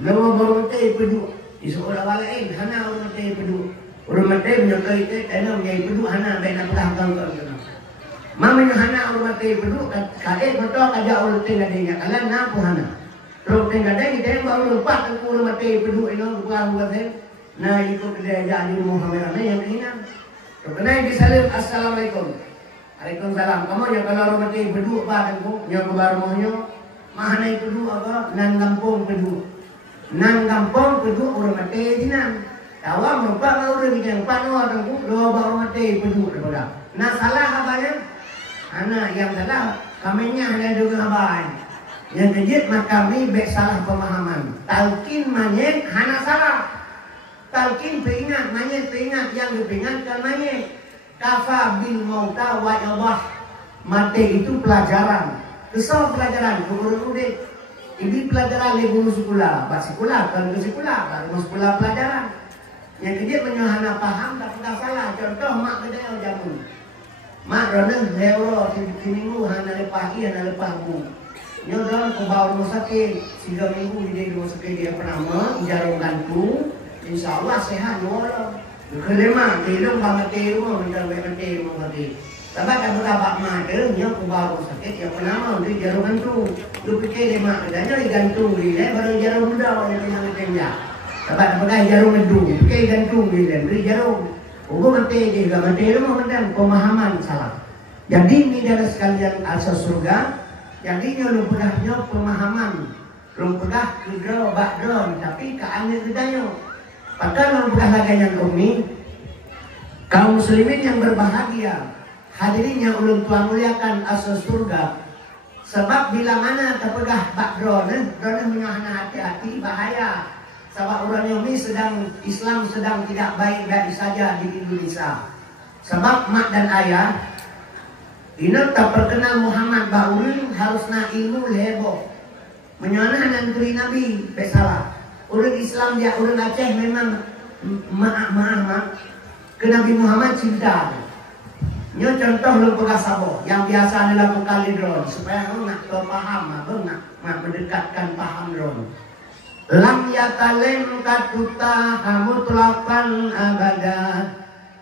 Lo baru mati pedu. Isu orang lain hana orang mati pedu. Orang mati menyukai itu karena menyai pedu hana baik nak pegang kau kau. Mamanya hana orang mati pedu kadek betul kaja orang tinggal dia kalian nak hana. Terus tinggal dia kita baru lupa aku orang mati pedu ini bukan bukan. Nah ikut dia jadi Muhammad yang ini. Terus kena disalim assalamualaikum. Waalaikumsalam. Kamu yang kalau orang mati pedu apa kamu? Yang baru mohonyo. Mana pedu apa? Nan kampung pedu. Nang kampung pedu orang mati jinang. Tawa merupa orang yang panu orang ku dua orang mati pedu daripada. Nah salah abahnya. Anak yang salah kaminya hanya juga abah. Yang kejut mak kami baik salah pemahaman. Talqin manyet hana salah. Talqin peringat manyet peringat yang diperingatkan manyet. Kafa bil mauta wa Allah. Mati itu pelajaran. Kesal pelajaran guru udah. Ini pelajaran lebih sekolah, pas sekolah, kalau ke sekolah, kalau sekolah pelajaran. Yang kedua menyuhana paham tak pernah salah. Contoh mak kedai jamu. Mak renang lewat di minggu hana lepas i hana lepas bu. Nyodon ke bawah rumah sakit 3 minggu di rumah sakit dia pernah jarum gantung. Insya Allah sehat nyolong. Kelima dilung banget rumah minta banget rumah sakit. Tapi kan berapa mak dia ke bawah rumah sakit yang pernah di jarum gantung. Lu pikir dia mak kedainya digantung dia baru jarum muda yang yang tembak. Tapi pakai jarum gedung, pikir gantung dia beri jarum. Ugo mati juga mati rumah mendan pemahaman salah. Jadi ini dari sekalian asas surga. Jadi lu pedahnya pemahaman. Lu pedah kedro bakdron tapi keaneh kedanya. Maka lu pedah lagi yang umi. Kaum muslimin yang berbahagia. Hadirin yang ulun tuan muliakan asas surga. Sebab bila mana terpegah bakdron, drone menyahana hati-hati bahaya. Sebab orang ini Islam sedang tidak baik-baik saja di Indonesia. Sebab mak dan ayah ini tak perkenal Muhammad Baulun harusnya ilmu heboh. Menyana negeri Nabi besalah. Orang Islam dia orang Aceh memang maaf ke Nabi Muhammad cinta. Ini contoh lu pegang sabo yang biasa dilakukan di drone supaya lu nak paham, nak mendekatkan paham drone. Lam yakalim katuta mutlaqan abada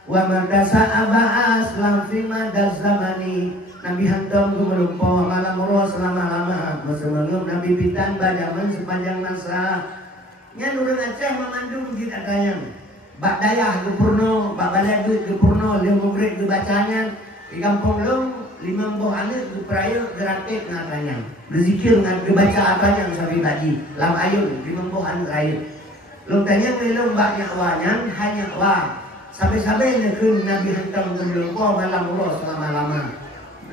wa madasa abas lam fi madas zamani. Nabi hantam gumerumpo malam muro selama-lama masemengup Nabi pitan bajaman sepanjang masa. Nya nurun Aceh memandung di adayang. Bak dayah gepurno, bak balai duit gepurno, lim murid gebacanya di kampung lu 5 buah anak gepraya geratik ngatanya. Berzikir dengan kebaca apanya sampai tadi lam ayun 5 buah anak ayun. Lu tanya belum banyak wanya hanya wah sampai-sampai nekun Nabi hantam belum kau malam ulos lama-lama.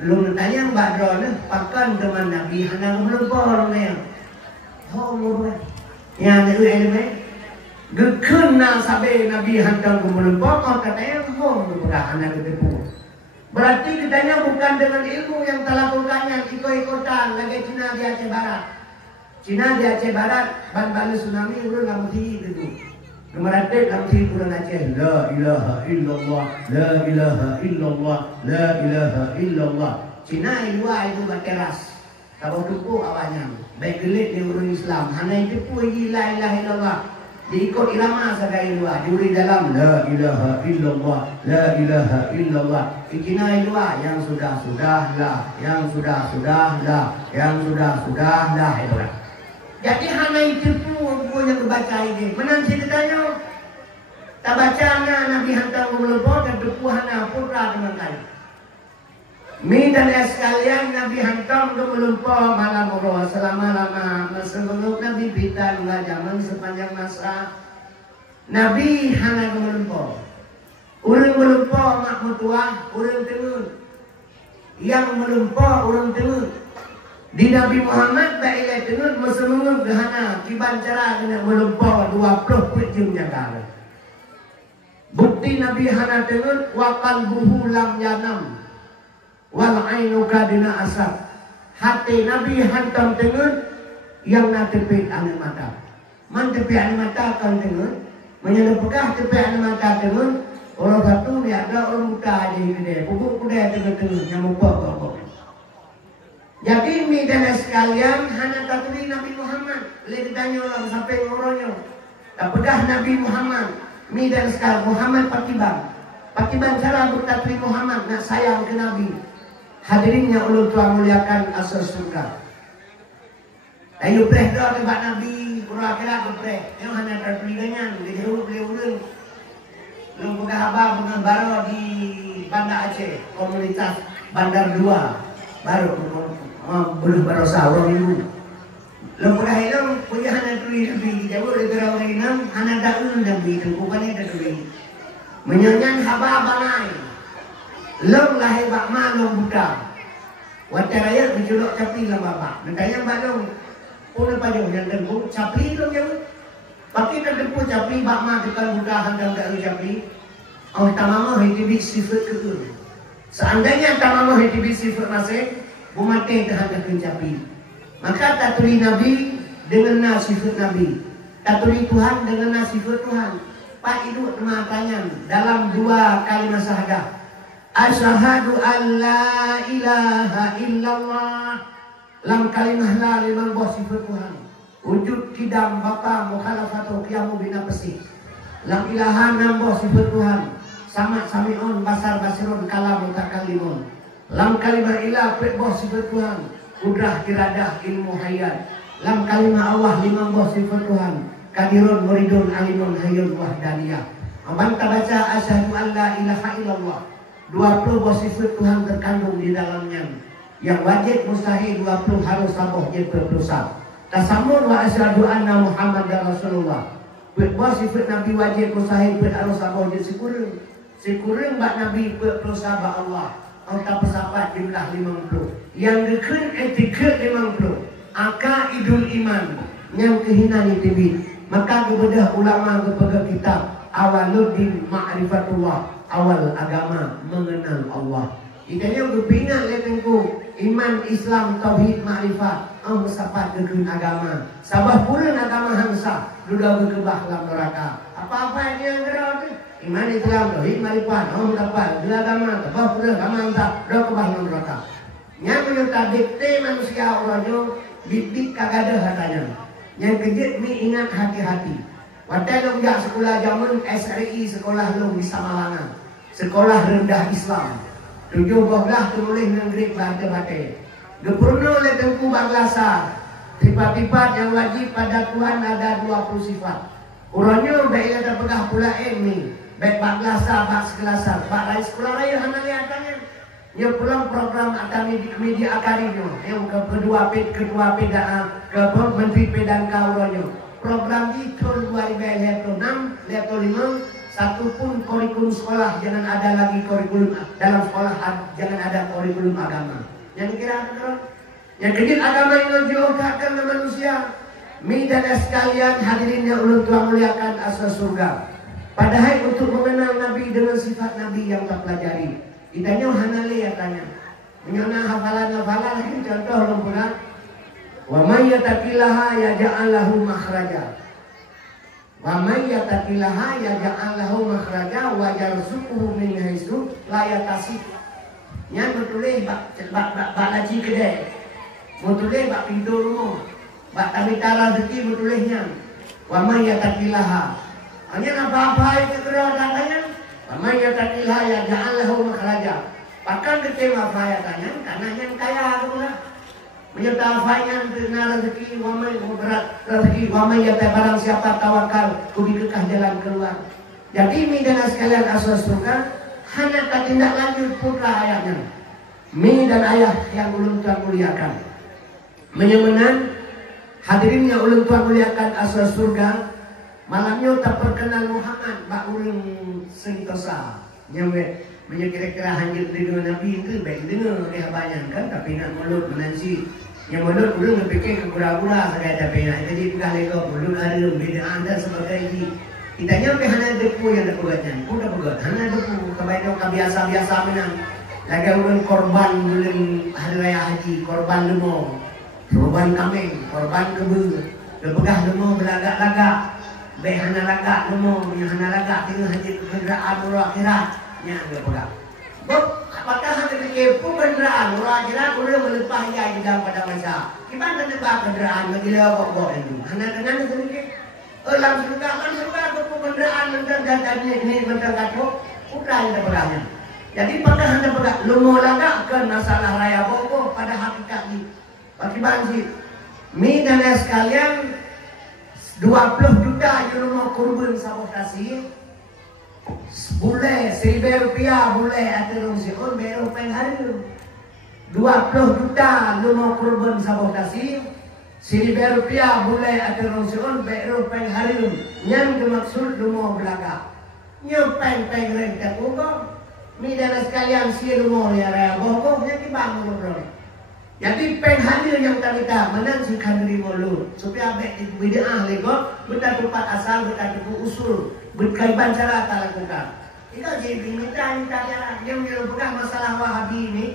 Lu tanya mbak drone pakan teman Nabi hantam belum kau orangnya. Oh murah. Yang itu ilmu. Gekun na sampai Nabi hantam belum kau katanya oh mudah anak itu. Berarti kitanya bukan dengan ilmu yang telah lakukannya ikut-ikutan lagi Cina di Aceh Barat. Cina di Aceh Barat ban tsunami urun lamti itu. Kemerate lamti urun Aceh la ilaha illallah la ilaha illallah la ilaha illallah. Cina luar itu bateras. Tahu tuku awalnya. Baik gelit di urun Islam. Hanya itu pun la ilaha illallah. Diikut irama sebagai luar duri dalam la ilaha illallah la ilaha illallah. Ikina luar yang sudah-sudahlah yang sudah-sudahlah yang sudah-sudahlah itu. Jadi hanya itu pun yang dibaca ini. Menang ceritanya tak baca Nabi hantar melebur dan dukuhana putra dengan kali. Mi dan sekalian Nabi hantam ke melumpur malam roh selama-lama sebelum Nabi pitan zaman sepanjang masa Nabi hanya ke melumpur. Urang melumpur mak mutuah, urang tenun. Yang melumpur urang tenun. Di Nabi Muhammad tak ilai tenun mesemengum gehana kiban cara kena melumpur 20 pejum jaga. Bukti Nabi hana tenun wa qalbuhu lam yanam. Wal ainu kadina asab. Hati Nabi hantam tenun yang nak tepik ane mata. Man tepik ane mata kan tenun. Menyelupukah tepik ane mata tenun. Orang satu dia ada orang buta aja gede. Pupuk kuda tenun nyamuk pokok. Jadi ini dan sekalian hanya taturi Nabi Muhammad. Lihat tanya orang sampai Tak pegah Nabi Muhammad. Mi dan sekarang Muhammad Pakibang. Pakibang cara bertatwi Muhammad nak sayang ke Nabi. Hadirinnya ulun tuan muliakan asas surga. Ayo preh doa kepada Nabi. Kurang kira berpreh. Yang hanya terpilihnya. Dia jauh beliau ulun. Belum pegah abang dengan baru di Banda Aceh. Komunitas Bandar 2. Baru belum berosa orang ibu. Lembaga hilang punya hana tuli lebih jauh dari orang hilang hana daun lebih tengkupannya dah tuli. Menyanyian haba banai. Lom lahir bak ma lom buta. Wajar raya menculok capi lom bapa. Mentanya balong pun pajong yang tengku capi lom jauh. Pakai tengku capi bak ma depan buta handang daun capi. Oh tamama hidup sifat keun. Seandainya tamama hidup sifat masih bumate terhadap capi. Maka tak tuli Nabi dengan sifat Nabi. Tak tuli Tuhan dengan sifat Tuhan. Pak Ibu matanya dalam 2 kalimat syahadah. Asyhadu an la ilaha illallah. Dalam kalimah la limang buah sifat Tuhan. Wujud kidam bapa mukhalafatu qiyamu bina pesih. Lam ilaha 6 buah sifat Tuhan. Sama sami'un basar basirun kalam mutakallimun. Lam kalimah ilah buah sifat Tuhan. Kudrah iradah ilmu hayat. Lam kalimah Allah 5 buah sifat Tuhan. Kadirun muridun alimun hayyun wahdaniyah. Abang baca asyhadu an la ilaha illallah. 20 buah sifat Tuhan terkandung di dalamnya. Yang wajib mustahil 20 harus sabuh je berdosa. Tasamun wa asyhadu anna Muhammadar Rasulullah. Buah sifat Nabi wajib mustahil harus sabuh je sikurung. Sikurung bak Nabi berdosa bak Allah. Angka pesawat jumlah 50. Yang dekat etiket 50. Akaidul iman yang kehinaan itu. Maka kepada ulama kepada kitab Awaluddin Ma'rifatullah. Awal agama mengenal Allah. Ikanya kepingan letengku iman Islam tauhid ma'rifat. Ang bersafat dengan agama. Sabah pula agama hangsa. Duda berkebah dalam neraka. Apa-apa yang gerak tu? Iman Islam tauhid ma'rifat. Ang dapat dua agama. Sabah pula agama hangsa. Duda kebah dalam neraka. Yang menyerta dikte manusia orangnya. Bibit kagada hatanya. Yang kejut ni ingat hati-hati. Wadah lu jak sekolah zaman SRI sekolah lu di Samalangan. Sekolah rendah Islam. 17 tulis dengan grade baca-baca. Gepurno oleh tengku baglasa. Sifat-sifat yang wajib pada Tuhan ada 20 sifat. Urangnya baik ada pegah pula ni. Baik baglasa, bak sekelasa. Bak rai sekolah raya hana lihatannya. Dia pulang program akan media akarimnya. Yang ketua PDA, ke Menteri PDA urangnya. Program di tahun 2006, 5 satu pun kurikulum sekolah jangan ada lagi kurikulum dalam sekolah jangan ada kurikulum agama. Yang kira yang kedua agama yang diungkapkan ke manusia. Midana sekalian hadirin yang ulun tuan muliakan asas surga. Padahal untuk mengenal Nabi dengan sifat Nabi yang tak pelajari. Itanya hanale ya tanya. Menyana hafalan ini contoh lompuran. Wa may yattaqillaha yaj'al lahu makhraja. Wa may yattaqillaha yaj'al lahu makhraja wa yarzuquhu min haitsu la yahtasib. Yang betulis bak laci kedai. Betulis bak pintu rumah. Bak tabitara rezeki betulihnya. Wa may yattaqillaha. Hanya apa-apa itu keradaan. Wa may yattaqillaha yaj'al lahu makhraja. Bahkan kecewa ayatnya karena yang kaya tu lah. Menyerta fainan kena rezeki wamai berat rezeki wamai ya barang siapa tawakal ku dikekah jalan keluar. Jadi mi dan sekalian asas surga hanya tak tindak lanjut putra ayahnya. Mi dan ayah yang ulun tuan muliakan. Menyemenan hadirinnya ulun tuan muliakan asas surga. Malamnya tak perkenal Muhammad bak ulun sentosa. Nyambe kira-kira hanya dengan Nabi itu baik dengar dia banyak kan tapi nak mulut menansi yang mulut belum berfikir ke gura-gura saya tapi nak jadi pegah lego mulut ada beda anda sebagai ini kita nyampe hanya depu yang depuatnya pun dah pegat hanya depu kebanyakan kebiasa-biasa menang lagi ulun korban ulun hari raya haji korban lemong korban kambing korban kebu berpegah lemong belagak-lagak baik hanya lagak lemong yang hanya lagak tinggal haji kenderaan murah akhirat yang dia pegang. Apakah hanya kepo kenderaan? Orang kira boleh melepas yang di dalam pada masa. Gimana lepas kenderaan? Bagi lewat kok itu. Hanya dengan itu ni. Dalam surga kan dan ini betul kacau, bukan anda pegangnya. Jadi pada anda pegang, lumo laga ke masalah raya Bogor pada hakikatnya. Bagi bansi, mi dan sekalian 20 juta lumo kurban sabotasi. Boleh 1.000 rupiah boleh atur siun baru penghari. 20 juta lumo kurban sabotasi. 1.000 rupiah boleh atur siun baru penghari. Yang dimaksud lumo belaga. Yang peng rengkat Bogor. Mi dan sekalian si lumo ya raya Bogor yang dibangun bro. Jadi penghadir yang kita menang si kandiri mulut supaya baik bid'ah lego betul tempat asal betul usul berkaitan cara tak lakukan. Itu jadi minta yang pegang masalah Wahabi ini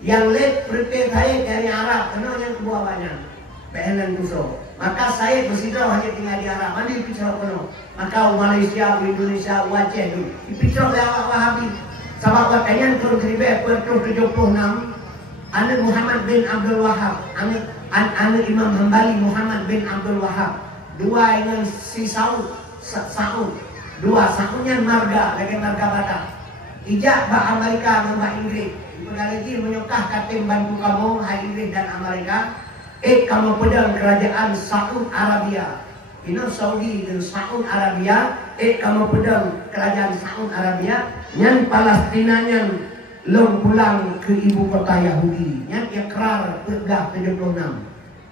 yang let berpikir saya dari Arab kenal yang kedua banyak behenan kusau. Maka saya bersidang hanya tinggal di Arab. Mana dipicau penuh. Maka Malaysia, Indonesia, Aceh itu dipicau oleh Wahabi. Sebab katanya turun 1976 anak Muhammad bin Abdul Wahab, anak Imam Hambali Muhammad bin Abdul Wahab, dua dengan si Saud, dua Saudnya marga, lagi marga Batak. Ijak ba Amerika dan ba Inggris. Lagi menyokah katim bantu kamu, hai Inggris dan Amerika. Kamu pedang kerajaan Saud Arabia. Ini Saudi dan Saud Arabia. Kamu pedang kerajaan Saud Arabia. Yang Palestinanya long pulang ke ibu kota Yahudi yang ikrar tegah 76.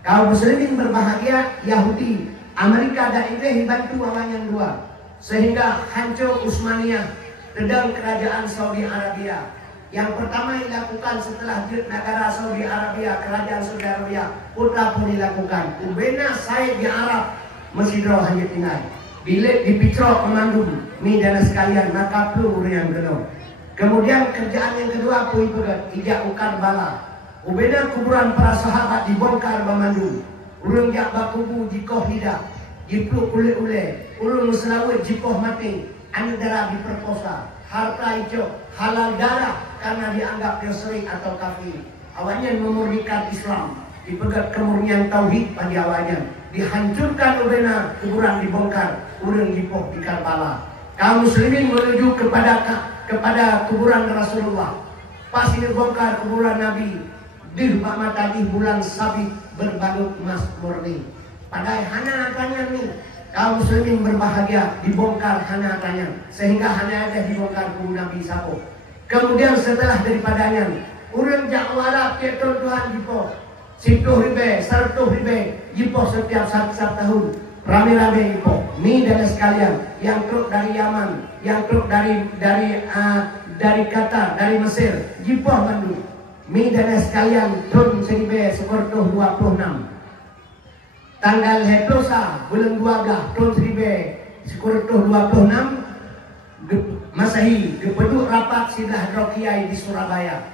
Kaum muslimin berbahagia Yahudi, Amerika dan Inggris bantu orang yang dua sehingga hancur Utsmaniyah pedang kerajaan Saudi Arabia. Yang pertama dilakukan setelah negara Saudi Arabia, kerajaan Saudi Arabia putra pun dilakukan. Ubena saya di Arab Mesir hanya tinggal bilik dipicrok pemandu mi dan sekalian maka perlu yang kedua. Kemudian kerjaan yang kedua pun ijak ukar bala. Ubeda kuburan para sahabat dibongkar memandu. Urung jak bakubu jikoh hidak. Jipluk ule-ule. Urung selawat jikoh mati. Anak darah diperkosa. Harta hijau halal darah karena dianggap yosri atau kafir. Awalnya memurnikan Islam. Dipegat kemurnian tauhid bagi awalnya. Dihancurkan ubena kuburan dibongkar. Urung jikoh di Karbala. Kaum muslimin menuju kepada kuburan Rasulullah. Pas ini bongkar kuburan Nabi. Di mata di bulan sabit berbalut emas murni. Padahal hana tanya nih. Kaum muslimin berbahagia dibongkar hana tanya. Sehingga hana ada dibongkar kubur Nabi Sapo. Kemudian setelah daripadanya urang jakwara ketul Tuhan jipo. 10.000, 100.000 jipo setiap satu tahun. Rame-rame jipo. Mi dan sekalian yang truk dari Yaman, yang truk dari Qatar, dari Mesir, jipo mandu. Mi dan sekalian turun 1.126. Tanggal Heplosa bulan 12 turun 1.126 Masehi dipeduk rapat sidah Rokiai di Surabaya.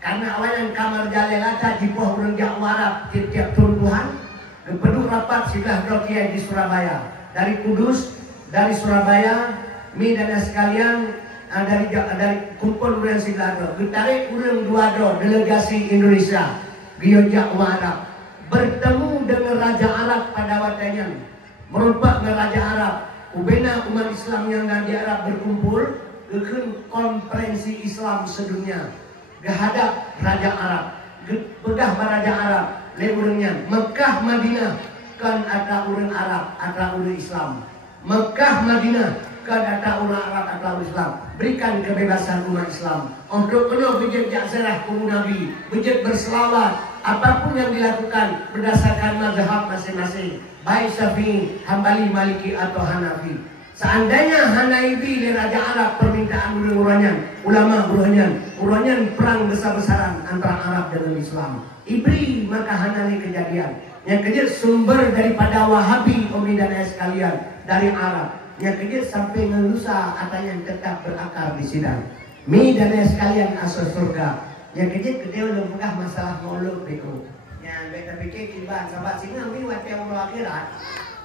Karena awalan kamar jalelata jipo urang jakwara tiap turun Tuhan. Dipeduk rapat sidah Rokiai di Surabaya. Dari Kudus, dari Surabaya, mi dan sekalian dari kumpul urang Sidrado, ditarik urang Duado delegasi Indonesia, Biojak Arab, bertemu dengan Raja Arab pada waktunya, merupakan Raja Arab, ubena umat Islam yang di Arab berkumpul, ke konferensi Islam sedunia, kehadap Raja Arab, begah Raja Arab, leburnya Mekah Madinah. Kan ada orang Arab, ada orang Islam. Mekah Madinah kan ada orang Arab, ada orang Islam. Berikan kebebasan umat Islam untuk penuh bijak jakserah kubu Nabi, bijak berselawat, apapun yang dilakukan berdasarkan mazhab masing-masing, baik Syafi'i, Hambali, Maliki atau Hanafi. Seandainya Hanafi di Raja Arab permintaan urang-urangan, ulama urangan perang besar-besaran antara Arab dengan Islam. Ibri maka Hanafi kejadian. Yang kedua sumber daripada Wahabi dan sekalian dari Arab. Yang kedua sampai ngelusa atanya tetap berakar di sidang. Mi dan sekalian asal surga. Yang kedua belum pegah masalah maulud itu. Yang beta pikir kiban sahabat singa mi wate Allah akhirat.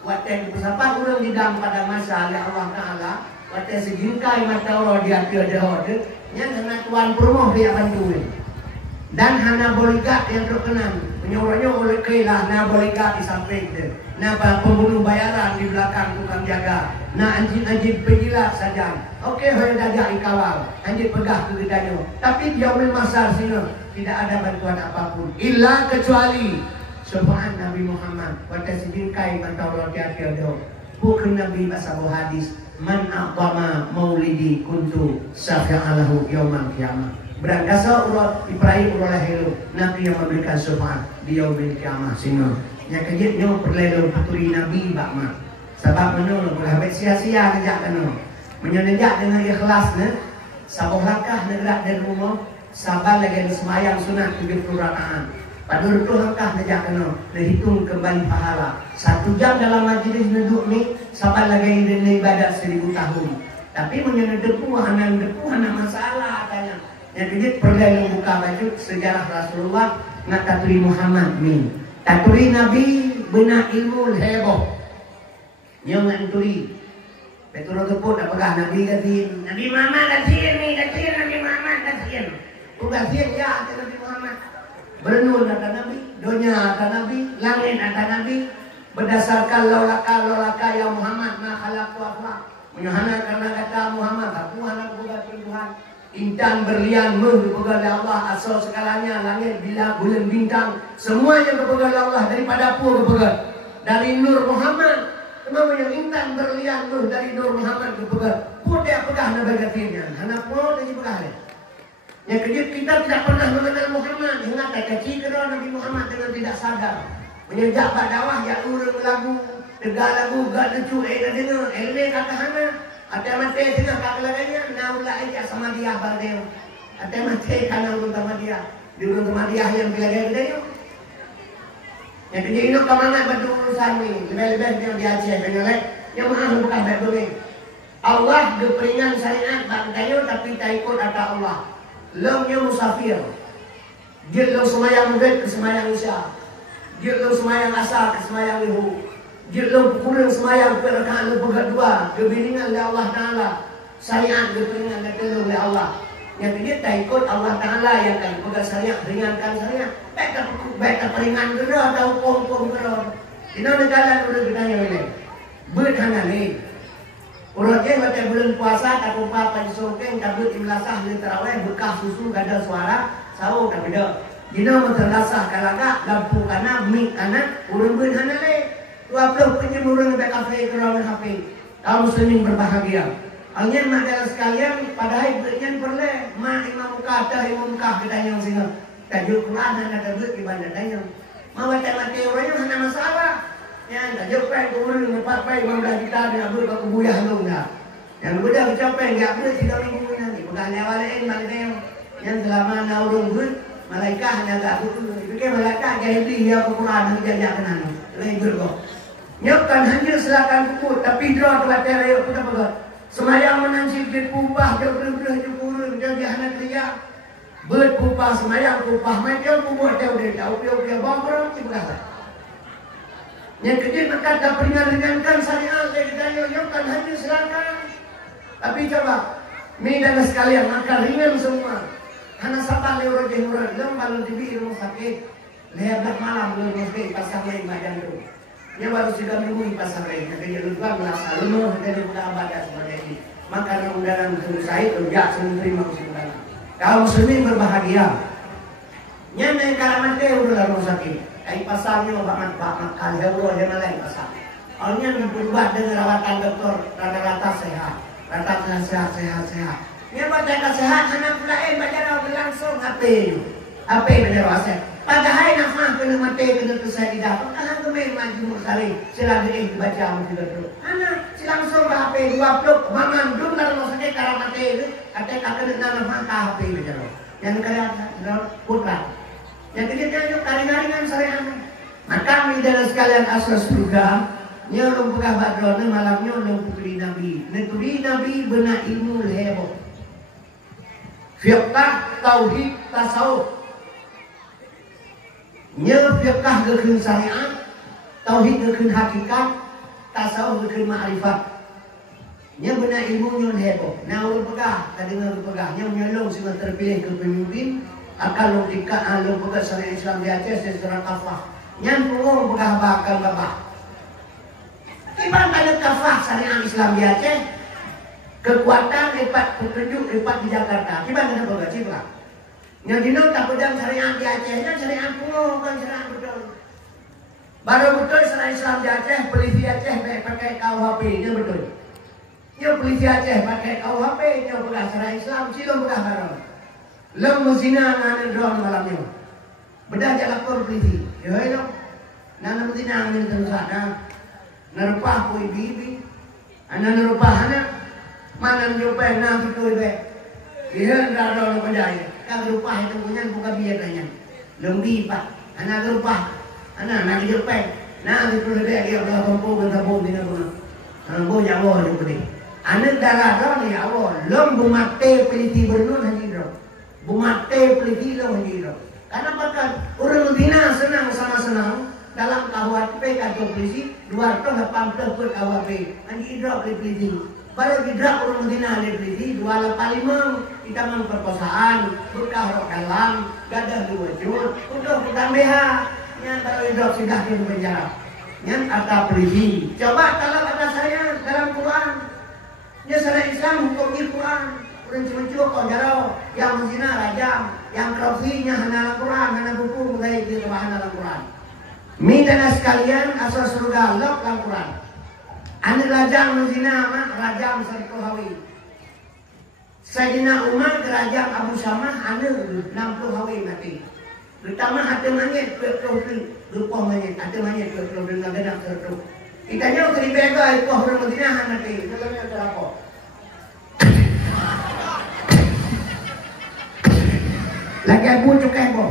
Wate bersapa urang didang pada masa oleh Allah Taala. Wate segingkai mata Allah dia ada. Yang hana tuan perumoh dia bantuin. Dan hana boligat yang terkenal menyuruhnya oleh kailah na boligat di samping dia. Nah pembunuh bayaran di belakang tukang jaga. Nak anjing-anjing pergilah saja. Okey, saya dah ikawal. Anjing pegah ke gedanya. Tapi dia masar sini tidak ada bantuan apapun. Illa kecuali subhan Nabi Muhammad. Wata sejingkai mantau rotiatia do. Bukan Nabi basabu hadis. Man aqama maulidi kuntu syafi'alahu yaumal qiyamah. Berangkasa urat Ibrahim urat helo. Nabi yang memberikan subhan di yaumil qiyamah sini. Yang kejutnya perlelo putri Nabi bakma. Sebab menurut berhabis sia-sia ngejak kena. Menyenejak dengan ikhlasnya. Sabuh langkah negerak dari rumah. Sabar lagi semayang sunat 70 rakaat. Pada itu langkah ngejak kena. Dihitung kembali pahala. 1 jam dalam majlis duduk ni. Sabar lagi dengan ibadat 1000 tahun. Tapi menyenejak depu hana masalah tanya. Yang kejut perlelo buka baju sejarah Rasulullah. Ngaturi Muhammad ni. Taturi Nabi benar ilmu heboh. Yang nganturi. Betul tepuk dah pegang Nabi gatiin. Nabi Muhammad gatiin ni, gatiin Nabi Muhammad gatiin. Gatiin ya ke Nabi Muhammad. Berenun kata Nabi, dunia kata Nabi, langit kata Nabi. Berdasarkan lolaka ya Muhammad ma khalaqtu akhlaq. Menyahana karena kata Muhammad, aku anak bukan Tuhan. Intan berlian berpegang oleh Allah asal segalanya, langit bulan bintang semuanya berpegang oleh Allah daripada apa berpegang dari Nur Muhammad. Kenapa yang intan berlian dari Nur Muhammad berpegang putih pegang Nabi gatinnya anak pun jadi pegang. Yang kedua kita tidak pernah mengenal Muhammad. Ingat kecil kerana Nabi Muhammad dengan tidak sadar menyejak dakwah ya urang lagu tegak lagu gak lucu dengar kata hana. Ada mati tengah kagelaganya, naulah aja sama dia baldeo. Ada mati karena urut sama dia, di urut sama dia yang bilang dia yo. Yang kerja ini kemana berurusan ni, lebih-lebih dia di Aceh dengan yang mahal bukan baik boleh. Allah diperingan syariat bangkayo tapi tak ikut kata Allah. Longnya musafir, dia lo semayang mubed ke semayang isya, dia lo semayang asar ke semayang lihu. Jika kurang semayang perkaan lu pegat dua kebiningan oleh Allah Ta'ala syariat kebiningan oleh Allah yang dia tak ikut Allah Ta'ala yang kan pegat syariat ringankan syariat baik peringan gerah atau hukum gerah di negara udah gedanya ini berkana ni urutnya macam bulan puasa tak lupa pancusongkeng kabut imlasah di terawih bekas susu gada suara sahur tak beda jika terlasah kalaka lampu kanan mik kanan urut berkana ni 20 penyemuran sampai kafe kerana HP. Kaum muslimin berbahagia. Alnya adalah sekalian pada hari berikan perle mak imam kata imam kah kita yang singa. Tajuk Quran dan ada ber ibadah tanya. Mau mati orangnya hanya masalah. Ya, tajuk pai kemudian lepas pai imam dah kita dia ber ke buyah lu dah. Yang mudah kecapai enggak ber 3 minggu nanti. Bukan awalin malaikat yang selama naurung ber malaikat hanya enggak betul. Fikir malaikat jadi dia ke Quran dia jangan lain ber. Nyokkan hanya silakan kubur tapi doa telah teraya kita pegang semayang menansi berpupah dia bener-bener jepurun dia anak dia berpupah semayang pupah macam kubur dia udah jauh dia bangkrut si berasa yang kecil maka tak peringan-ringankan syariat dia kita nyokkan hanya silakan tapi coba ini dan sekalian maka ringan semua hanya sabar lewat jemuran lem balon tibi rumah sakit leher malam rumah sakit pasang lain badan dulu. Dia baru sudah menemui pasal lain. Kerja lupa merasa lenuh dari buka abad seperti ini. Maka undangan untuk saya kerja sebelum terima undangan. Kaum muslimin berbahagia. Nyampe karamate udah rumah sakit. Kayak pasalnya bapak kali Allah dia lain pasal. Awalnya berubah dengan rawatan dokter rata-rata sehat. Rata-rata sehat. Nyampe rata sehat anak pula baca berlangsung apa yang aset. Pada hari nafah kena mati kena kesal tidak. Pernah kemain maju mursali sila diri dibaca mesti betul. Anak silangsung HP 20 maman belum dalam sakit cara mati itu. Ada tak kena nafah HP betul. Yang kaya putra. Yang ketiga itu karingan syariat. Maka dalam sekalian asas surga. Nyolong pegah badrona malam nyolong putri Nabi. Putri Nabi benar ilmu heboh. Fiqh tauhid tasawuf. Nya fiqh gekeun syariat, tauhid gekeun hakikat, tasawuf gekeun ma'rifat. Nya benar ilmu nyon heboh. Nah urut pegah, tadi urut pegah nya nyolong sing terpilih ke pemimpin, akal logika alung pegah syariat Islam di Aceh secara kafah. Nya purung pegah bakal babah. Kiban ada khilafah syariat Islam di Aceh, kekuatan dapat petunjuk dapat di Jakarta. Tiba kena berbaca pula. Yang dino tak pedang syariat di Acehnya syariat kuno bukan syariat betul. Baru betul syariat Islam di Aceh, polisi Aceh pakai KUHP dia betul. Dia polisi Aceh pakai KUHP dia pegang syariat Islam, silom pegang haram. Lem muzina ngane drone malamnya. Bedah jalakor polisi. Ya elok. Nana muzina ngane terus ada. Nerupah ku ibi-ibi. Ana nerupah anak. Mana nerupah na gitu ibe. Dia rada lo pandai. Kag rupah itu punya buka biar tanya. Lembi pak. Ana rupah. Ana nak nerupah. Na gitu ibe dia udah kompo bentabon bina buna. Bo jawo itu ni. Ana darah ni awo. Lom bumate peliti bernun hanyiro. Bumate peliti lo hanyiro. Karena bakal orang Medina senang sama senang. Dalam KUHP kacau polisi, luar tu hapam terput KUHP. Anji idrak oleh polisi. Baru idrak orang Medina oleh polisi, 285 kita memperkosaan, buka rok dalam, gadah di wajud, untuk kita meha. Yang baru idrak sudah di penjara. Yang kata polisi. Coba kalau kata saya dalam Quran, dia syariat Islam hukum di Quran. Orang cuma kau jarau, yang menzina rajam, yang korupsinya hana Al-Quran, hana buku mulai di hana Al-Quran. Minta sekalian asal surga lok Al-Quran. Anda rajam menzina mah rajam Sarko Hawi. Sayyidina Umar rajam Abu Samah anda 60 Hawi mati. Pertama hati manyet betul lupa manyet, hati manyet betul dengan benak terus. Kita nyawa kali bega itu orang Medina mati. Dalamnya terapa? Lagi aku cukai boh.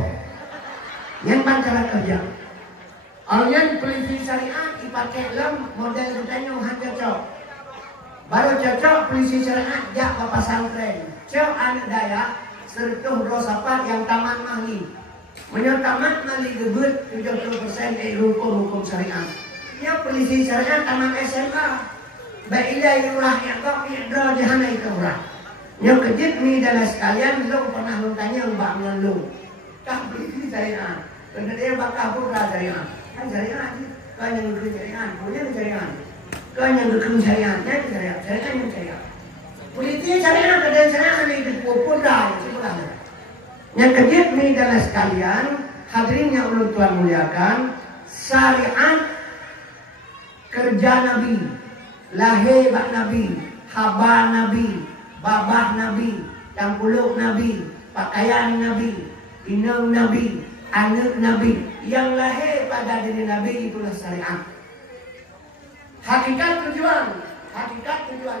Yang bangkala kerja. Alien polisi syariat dipakai lem model ditanya hanya cocok. Baru cocok polisi syariat jak ke pesantren. Cok anak daya sertuh rosapat yang tamat mahli. Menyatamat mahli gebut 70% dari hukum syariat. Dia polisi syariat tamat SMA. Baiklah irah yang kau idra jahana itu urah. Yang kejut ni dalam sekalian lu pernah lu tanya mbak dengan lu. Tak polisi syariat. Kerana dia bakal pura syariat. Kan syariat je. Kan yang berkena syariat. Punya syariat. Kan yang berkena syariat. Jadi syariat. Syariat yang syariat. Polisi syariat ada syariat ada pura. Yang kejut ni dalam sekalian. Hadirin yang ulun Tuhan muliakan. Syariat kerja Nabi. Lahir bak Nabi. Haba Nabi. Babah Nabi. Tampuluk Nabi. Pakaian Nabi. Minum Nabi. Anak Nabi yang lahir pada diri Nabi itulah syariat. Hakikat tujuan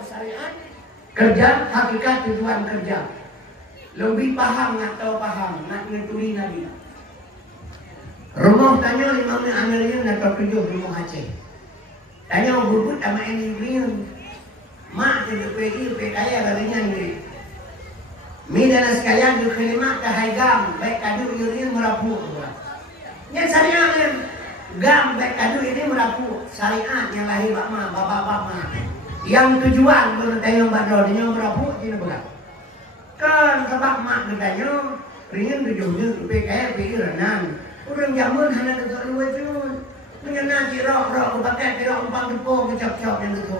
syariat kerja, hakikat tujuan kerja. Lebih paham atau paham nak ngeturi Nabi. Rumah tanya Imam Amiriyun atau 7 rumah Aceh. Tanya bubut sama ini Amiriyun. Mak jadi PI kaya larinya ini. Midana sekalian di kalimat kahayam baik kadu ini merapu. Yang syariat gam baik kadu ini merapu syariat yang lahir bakma bapak-bapak. Yang tujuan bertanya badro dia merapu ini bukan. Kan sebab mak bertanya ringin tujuannya PKR PI renan. Orang zaman hanya untuk dua jun. Menyenang kirok pakai kirok umpang tepung kecap-cap yang itu.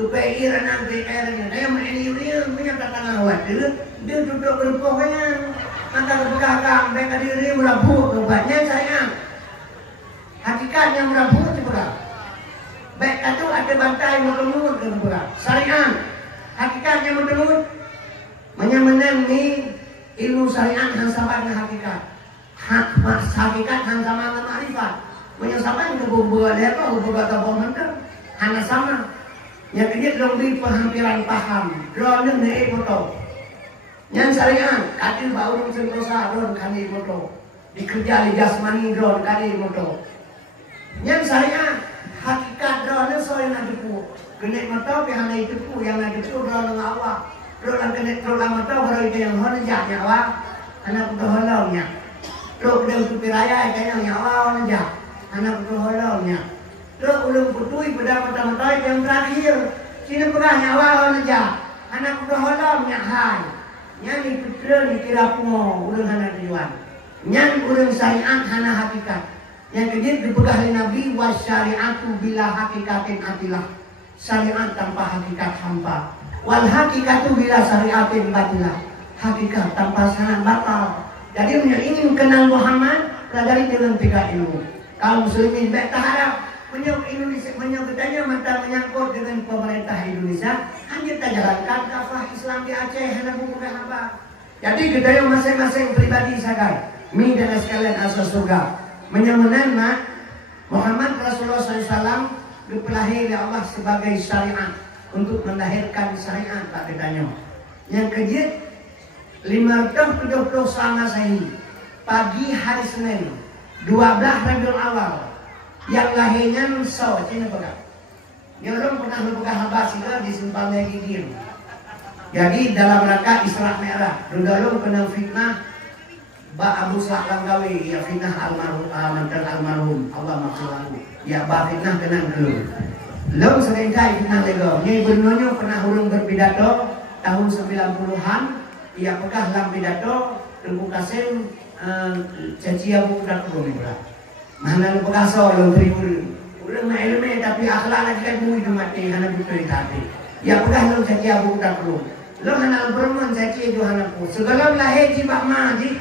PI renan PKR renan. Saya ini punya tangan awak dia duduk berpohongan antara belakang mereka diri merapu obatnya sayang hakikatnya merapu itu berapa baik itu ada bantai menurut berapa syariat hakikatnya menurut menyamenang ni ilmu syariat yang sama dengan hakikat hakikat yang sama dengan makrifat menyesamakan hubungan apa hubungan tabung hanya sama yang ini lebih penghampiran paham drone ni foto. Yang syariat, katil bau sentosa don kani moto. Dikerja di jasmani don kani moto. Yang syariat, hakikat don so yang ada pu. Kena moto yang ada itu pu, yang ada itu don ngawak. Don kena don moto baru itu yang hon jak nyawa. Anak putu holongnya. Don dem tu piraya itu yang nyawa hon jak. Anak putu holongnya. Don ulung putui pada moto yang terakhir. Sini pernah nyawa hon jak. Anak putu holongnya hai. Yang putra dikira pungo urang hana tujuan. Yang urang syariat hana hakikat. Yang kedua dipegang oleh Nabi wa syariatu bila hakikatin atilah. syariat tanpa hakikat hampa. Wal hakikatu bila syariatin batilah. Hakikat tanpa syariat batal. Jadi ingin kenal Muhammad, pelajari dengan 3 ilmu. Kaum muslimin baik taharap Indonesia menyangkutnya mata menyangkut dengan pemerintah Indonesia, hanya kita jalankan kafah Islam di Aceh, hendak bukan apa. Jadi kita yang masing-masing pribadi sadar, mi dan sekalian asal surga. Menyamanan Muhammad Rasulullah SAW dipelahir oleh Allah sebagai syariat untuk melahirkan syariat tak katanya. Yang kedua 570 Masehi pagi hari Senin 12 Rabiul Awal yang lahirnya Nusa Cina pegang. Yang orang pernah membuka habas itu di simpangnya Gigin. Jadi dalam rangka Isra Mi'raj, dulu pernah fitnah Abu Sa'lam Gawi, ya fitnah almarhum mantan almarhum Allah maksudku. Ya fitnah kena dulu. Long sering kai fitnah lego. Nyai Bernonyo pernah urung berpidato tahun 90-an. Ia pekah dalam pidato Tengku Kasim cacia budak belum berat. Mana lu pekah so lu tribun. Udah mah ilmu tapi akhlak lagi kan mui mati hana betul tadi. Ia pekah lu cacia budak belum. Lu hana berman cacia jo hana pu. Segala lahir jibak ma ji.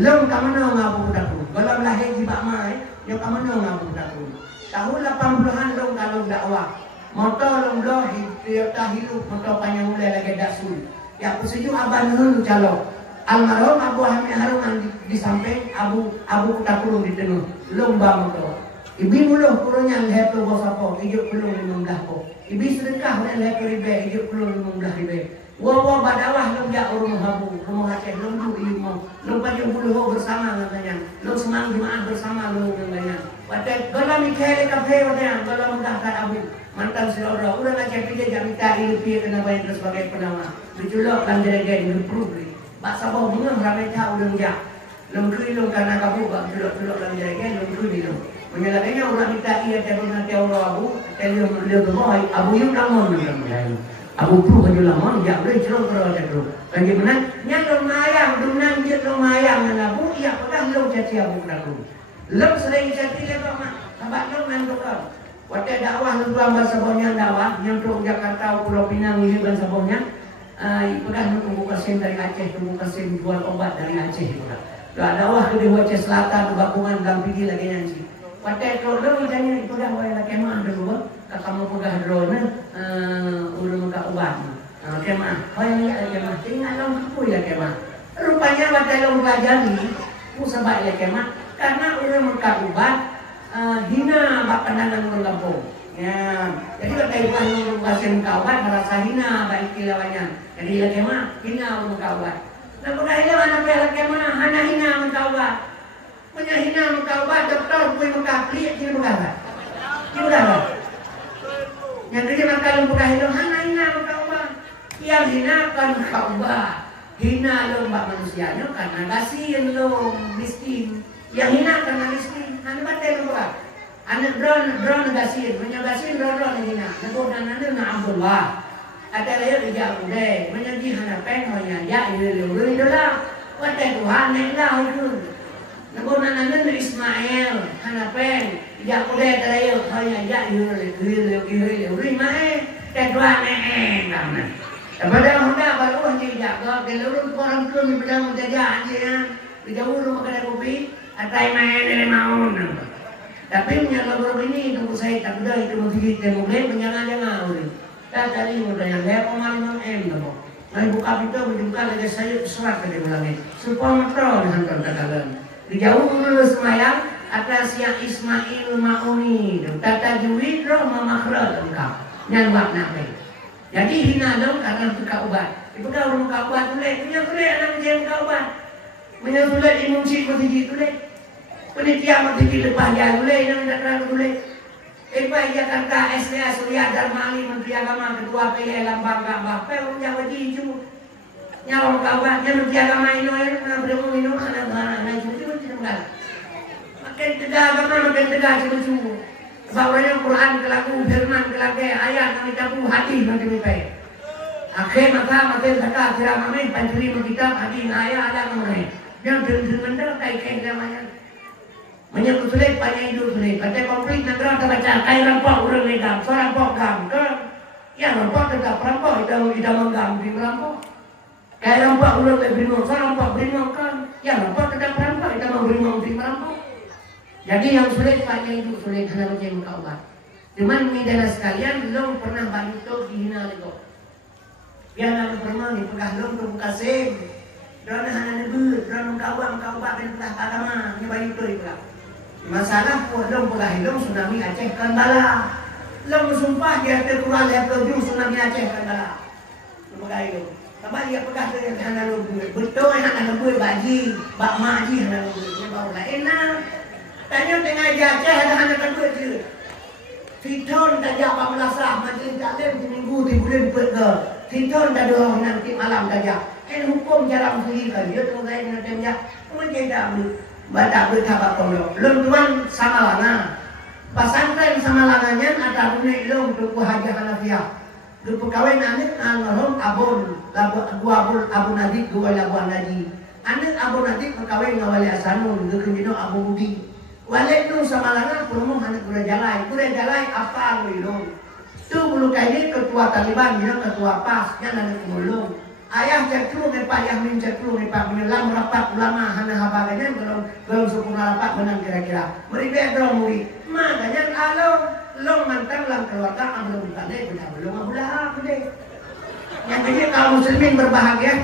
Lu kamano ngabu budak belum. Kalau lahir jibak ma yo kamano ngabu budak belum. Tahun 80-an lu kalau dakwah. Motor lu doh hidup motor panjang mulai lagi dasul. Ya setuju abang dulu calon almarhum Abu Hamid Haruman di samping Abu Takulung di tengah lomba motor ibi muluh kurungnya lihat tu bos apa hidup belum mengundah ko ibi sedekah dan lihat ribe hidup belum mengundah ribe wawa badawah lom ya urung habu rumah Aceh lom tu ilmu lom pajung buluh bersama katanya lom semang jemaah bersama lom katanya wadah galam ikhale kafe wadah galam daftar Abu mantan saudara udah ngajak pilih jam minta ilmu kena bayar sebagai penawar diculok kan jadi improve bahasa bawah bunga ramai tahu udah enggak lemkui lo karena kamu bak culok kan jadi lemkui lo menyalahkannya orang minta ia terus nanti orang Abu teliu beliau semua Abu yang ramon Abu pru kan lamon ya boleh culok kalau terus kan gimana nyat lumayan dunang dia lumayan Abu iya pernah lo jadi Abu aku lo sering jadi lepas mak sahabat lo nangkep lo waktu dakwah lu bahasa bawahnya dakwah yang untuk Jakarta Pulau Pinang ini bahasa bawahnya pegang tunggu kasim dari Aceh tunggu kasim jual obat dari Aceh dakwah ke di Aceh Selatan Bakungan Gampidi lagi nyanyi waktu itu lu tanya pegang oleh kemah dulu kamu pegang drone udah muka obat kemah oh ya kemah tinggal lo aku ya kemah rupanya waktu lu pelajari musabak ya kemah karena udah muka obat hina bak pandangan orang kampung. Ya, jadi kalau ibu anu kasih kawan merasa hina baik kilawanya. Jadi lagi mah hina orang kawan. Nah, bukan hina anak lagi mah hana hina kawan. Punya hina kawan dokter punya muka pria jadi bukan. Jadi bukan. Yang kerja makan bukan hina kawan. Yang hina kan kawan. Hina lo mbak manusianya karena kasihan lo miskin. Yang hina karena miskin. Anu batai lo buat. Anak drone gasin, menyabasin drone hina. Nabuh dan anu na Abdullah. Ada layak ijak udah. Menyaji hana pengonya ya ilu dola. Batai Tuhan neklah itu. Nabuh dan anu Ismail hana peng. Ijak udah terlayak hanya ya ilu mae. Kedua karena. Pada hendak baru hanya ijak. Kalau orang tua ni pedang menjajah aja. Dijauh rumah kedai kopi. Atai main dari maun. Tapi menyangka ini tunggu saya tak ada itu masih kita mulai menyangka-nyangka. Tak tadi mudah yang saya pengalaman dong. Nah buka pintu menunjukkan lagi saya serat ke belakang. Supaya metro dihantar ke dalam. Dijauh dulu semayang atas yang Ismail Mauni. Tata juwid roh mamakro lengkap. Nyanwak nabe. Jadi hina dong karena buka obat. Ibu kau buka obat boleh. Punya boleh anak menjadi buka obat. Menyusulat imunsi masih gitu deh. Penitia menteri lepas ya boleh yang tidak terlalu boleh. Jakarta SDA Surya Darmali Menteri Agama Ketua PI Lambang Gambah Pel Jawa Jinju Nyawang kawannya Menteri Agama ini belum minum anak cucu tidak makin tegak agama makin tegak cucu bawahnya Quran kelaku firman kelaku ayat kami campur hati makin lebih akhir maka makin zakat siram amin pancuri kitab hati ayat ada mengenai yang dengan kait-kait namanya menyebut sulit banyak hidup sulit. Pada konflik negara kita baca kaya rampok urang legam, seorang pok gam ke rampok tetap perampok, kita mengganggu merampok. Kayak rampok udah kayak berimong, saya rampok berimong kan. Ya rampok tetap perampok, kita mau berimong merampok. Jadi yang sulit tanya itu sulit karena macam muka obat. Cuman midana sekalian belum pernah bantu dihina lego. Biar nak pernah ni pegah belum tu kasih. Drone hana nebut, drone kawan ben pelah agama, ni bayu tu pula. Masalah pun belum pegah belum tsunami Aceh kan bala. Belum sumpah dia terkual dia kerja tsunami Aceh kan bala. Pegah itu. Tambah dia pegah tu hana nebut. Betul hana nebut baji, bak maji hana nebut. Dia baru lah enak. Tanya tengah dia Aceh ada hana nebut je. Fiton tak jawab melasah majlis taklim seminggu 3 bulan pergi. Fiton tak doa nanti malam saja. Hukum jarang sendiri kan dia tu saya nak tanya. Macam dah baca berita kalau lom tuan sama lana. Pesantren sama lananya ada punya lom tu Haji Hanafiah. Tu pegawai anak almarhum Abu Nadik dua labuan lagi. Anak Abu Nadik pegawai ngawali asanun tu kena Abu Budi. Walik tu sama lana promo anak kuda jalai apa lu tu bulu kali ketua Taliban dia ketua PAS yang ada kumulung. Ayah cakru nepak yang min cakru nepak menyelam rapat ulama hana habaganya belum sempurna rapat menang kira-kira. Meribet dong muri. Makanya long mantang lang keluarga belum tanda belum abulah deh. Yang ini kaum muslimin berbahagia.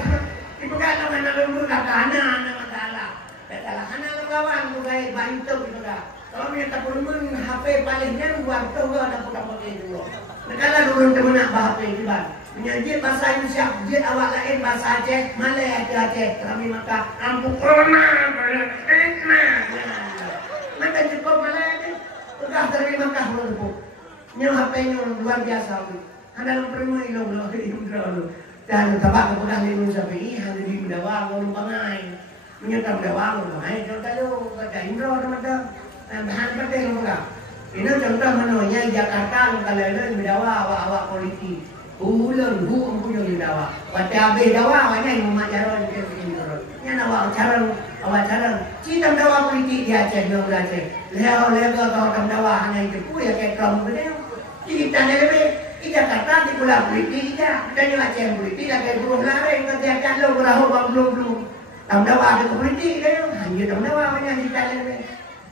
Dipegang nama lembur kata anak masalah. Masalah anak kawan bukan bantu gitu dah. Kalau minta permen HP palingnya buat tu ada pakai dulu. Negara dulu temen nak HP juga. Menyanyi bahasa Indonesia, jid awak lain bahasa Aceh, Malay Aceh. Kami maka ampu corona, maka cukup Malay ni. Pegah dari Makkah dulu. Nyo HP-nya luar biasa. Ada yang perlu ilmu dulu. Dan tabak kepada ilmu sampai hanya di Mendawang, ngomong pangai. Menyerta Mendawang, pangai. Contoh lu, kerja Indro teman-teman. Bahan penting enggak. Ini contoh menunya Jakarta kalau ini Mendawang awak politik. Bulan empunya dawa. Waktu habis dawa, banyak yang mengajaran ke sini. Yang awak cara. Cita dawa politik di Aceh, di Aceh. Lega kau dawa hanya itu. Ya kayak kamu berdua. Jadi tanya lebih. Di Jakarta di pulau politik dia. Tanya Aceh politik lagi burung lari. Nanti akan lo berahuk belum. Tahu dawa ada politik dia. Hanya tahu dawa banyak ditanya lebih.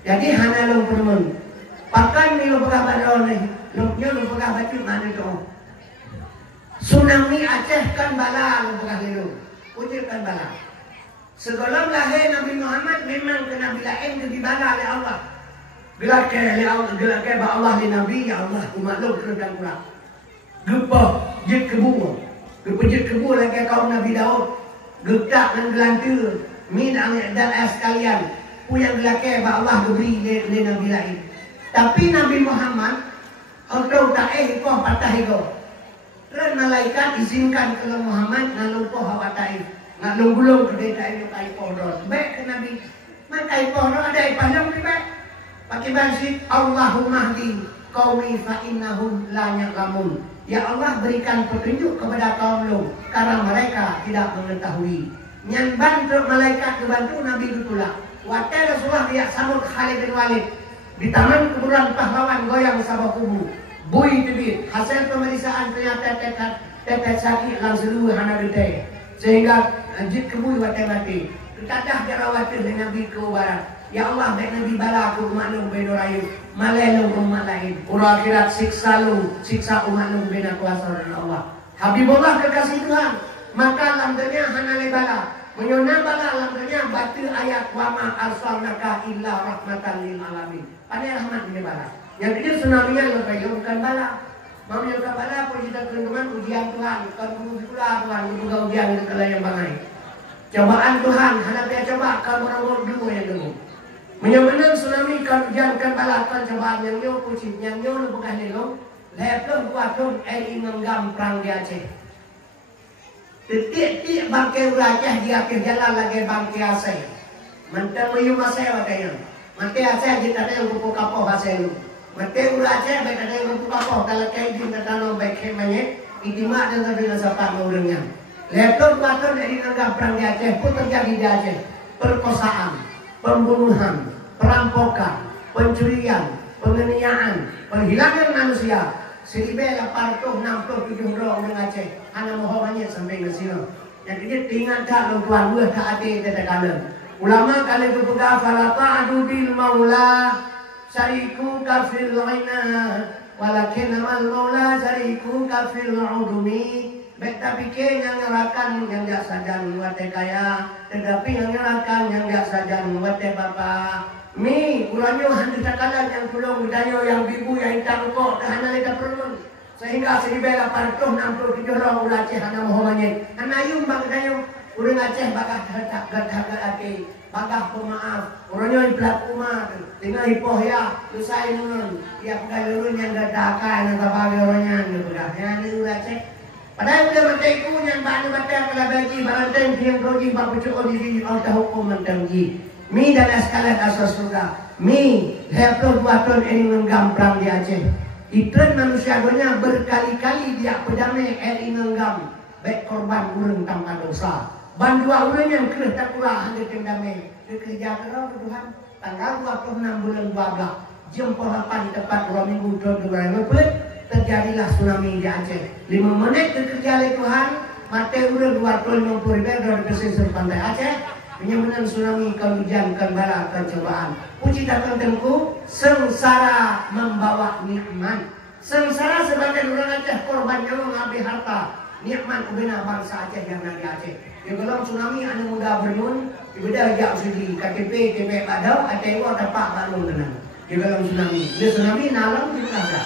Jadi hanya lo permen. Pakai ni lo pegang badan ni. Lo pegang baju mana tu? Tsunami Aceh kan bala bukan hidup. Ujir kan bala. Sebelum lahir Nabi Muhammad memang kena bilain ke dibala oleh Allah. Bila ke Allah di Nabi ya Allah umat lu kena kurang. Gepah jid kebu. Gepah jid kebu lagi kaum Nabi Daud. Getak dan gelantir. Min dan es kalian. Yang gelake Allah beri le Nabi lain. Tapi Nabi Muhammad orang tak kau patah kau. Dan malaikat izinkan kalau Muhammad ngalumpuh hawa taif. Ngalung-gulung ke desa itu kai podor. Baik ke Nabi. Makai podor ada ipandang baik. Pakai bahasa Allahumma hdi qaumi fa innahum la ya'lamun. Ya Allah berikan petunjuk kepada kaum lu karena mereka tidak mengetahui. Yang bantu malaikat dibantu Nabi ditolak. Waktu Rasulullah dia sambut Khalid bin Walid di taman kuburan pahlawan goyang sabah kubu. Bui tebit hasil pemeriksaan ternyata tetet sakit langsung seluruh hana detai sehingga jid kebui watai mati. Ketadah jarawati dengan Nabi ke barat. Ya Allah baik Nabi bala aku umat lu benorayu malai lu umat lain. Ura akhirat siksa umat lu bena kuasa dan Allah. Habibullah kekasih Tuhan. Maka lamdanya hana lebala. Menyona bala lamdanya batu ayat wa ma arsalnaka illa rahmatan lil alamin. Pada rahmat ini bala. Yang kedua tsunami yang lebih bukan bala. Mau yang bala pun kita teman ujian Tuhan. Bukan pula Tuhan juga ujian itu kalau yang bangai. Cobaan Tuhan, hadapi coba kamu orang dulu yang dulu. Menyamanan tsunami kan ujian kan bala kan cobaan yang nyo kucing yang nyo bukan nelo. Lepung kuatun menggam perang di Aceh. Titik bangkai Aceh di akhir jalan lagi bangkai Aceh. Mantap mayu masai wakayang. Mati Aceh kita ada yang buku kapau Aceh lu. Mati Aceh baik ada yang buku kapau kalau kayak di tanah baik kemanya. Itimak dengan dengan siapa orangnya. Lepung kuatun menggam perang di Aceh pun terjadi di Aceh. Perkosaan, pembunuhan, perampokan, pencurian, penganiayaan, penghilangan manusia. 1867 orang Aceh. Hana mohon banyak sampai ke sini. Yang dia tinggal tak orang tuan dua tak ada tetap kalah. Ulama kalau itu pegang falata adu bil maula syariku kafil laina walakin amal maula syariku kafil udumi. Beta pikir yang ngerakan yang jak sajan wate kaya, tetapi yang ngerakan yang jak sajan wate bapa. Mi kurangnya hantu sakalan yang tolong budaya yang bibu yang hitam kok hana leta perlu. Sehingga 1867 orang ulah Aceh hana mohonnya. Hana yung bang dayo urang Aceh bagah harga ati, bagah pemaaf. Urangnya pelak umat, tinggal hipoh ya, usai nun. Ya pegang lurun yang dadakan atau bagi orangnya begah. Ya ni ulah Aceh. Padahal bila mantai ku yang banu batang kalau bagi barang yang roji bab cukup di auto hukum mentanggi. Mi dan eskalat asas surga. Mi heplo buaton ini menggamprang di Aceh. Itren manusia dunia berkali-kali dia pedamai nenggam baik korban urang tanpa dosa. Bandua urang yang kena tak pula hanya kendamai. Kerja kerau Tuhan. Tanggal 26 bulan 12 jam 8 di tempat 2 minggu 2 bulan terjadilah tsunami di Aceh. 5 menit bekerja oleh Tuhan, mati urang 250 ribu dari pesisir pantai Aceh. Penyembuhan tsunami, kehujan, bala, kecobaan. Puji datang temku, sengsara membawa nikmat. Sengsara sebagai orang Aceh, korbannya mengambil harta. Nikmat ubena bangsa Aceh yang ada di Aceh. Di dalam tsunami, anak muda bernun, ibadah jak sudi, KTP, KTP padau, ATW dapat bangun tenang. Di dalam tsunami. Di tsunami, nalam juga ada.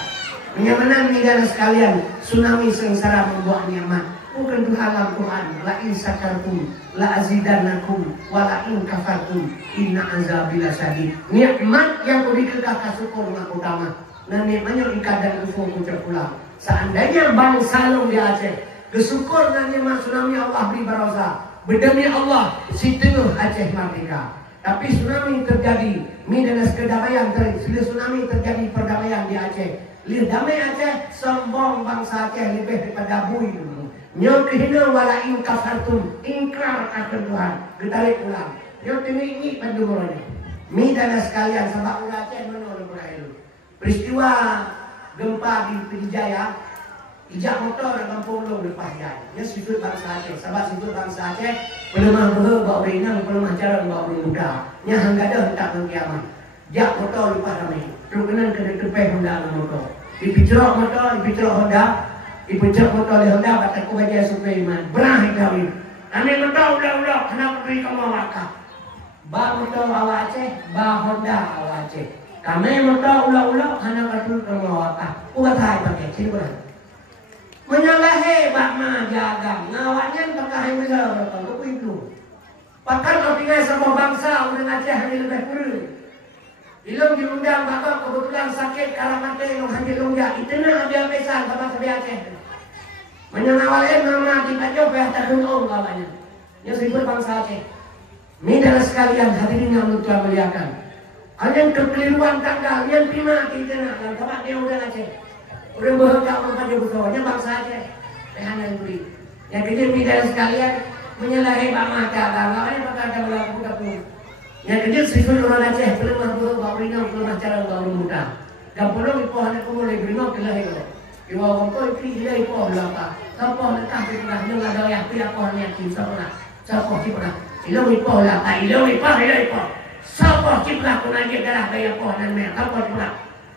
Menyamanan negara sekalian, tsunami sengsara membawa nikmat. Bukan Tuhan Al-Quran, la in sakartum la azidannakum wa la in kafartum inna azabil syadid. Nikmat yang diberikan syukur yang utama. Dan nikmatnya ikatan kufur ucap pulang. Seandainya bangsa long di Aceh bersyukur dengan nikmat tsunami Allah beri barosa. Berdemi Allah si tengah Aceh merdeka. Tapi tsunami terjadi, minus kedamaian terjadi. Tsunami terjadi perdamaian di Aceh. Lihat damai Aceh, sombong bangsa Aceh lebih daripada bui dulu. Nyok kehina wala in kafartum, ingkar akan Tuhan, ditarik pulang. Nyok ini pada umurnya. Mi dan sekalian sebab ulah Aceh menolak itu. Peristiwa gempa di Pidijaya, ijak motor dan kampung lo lepas jalan. Nya sifat bangsa Aceh, sebab sifat bangsa Aceh pelemah behe bawa berinang, pelemah cara bawa muda. Nya hanggadah tak kiamat. Jak motor lepas ramai. Terkenan kena tepeh Honda motor. Dipicrok motor, dipicrok Honda. Ipecek motor di Honda, bataku baca supaya iman. Berah itu. Kami motor udah, kenapa beri kamu wakaf? Ba motor awak Aceh, ba Honda awak Aceh. Kami motor ulah, kenapa beri kamu wakaf? Ubat hai pakai, sini berah. Menyalahi bak ma jaga, ngawaknya pakai besar berapa? Lupa itu. Pakar kau tinggal sama bangsa, udah Aceh hanya lebih kurang. Ilung diundang bakal kebetulan sakit kalau mati ilung hanya lunga. Itu nak ambil pesan sama sebi Aceh. Menyangawalnya nama kita coba tak dulu kawannya. Yang sibuk bangsa Aceh. Ini adalah sekalian hadirin yang Tuhan muliakan. Kalian kekeliruan tanggal yang prima kita nak dan tempat dia udah Aceh. Udah berhak apa dia butuhnya bangsa Aceh. Pehan yang beri. Yang kita ini adalah sekalian menyalahi bama jaga. Kawannya bakal ada berlaku pun. Yang kecil sifat orang Aceh belum mampu bawa ringan belum cara bawa muda. Kampung itu hanya kumulai beringat kelahi. Iwa orang tu itu dia itu orang apa? Siapa letak di tengah yang ada yang tiap orang yang cinta pernah. Siapa cinta? Ilu itu orang apa? Ilu itu. Siapa cinta pernah dia adalah bayar pohon mereka. Siapa cinta?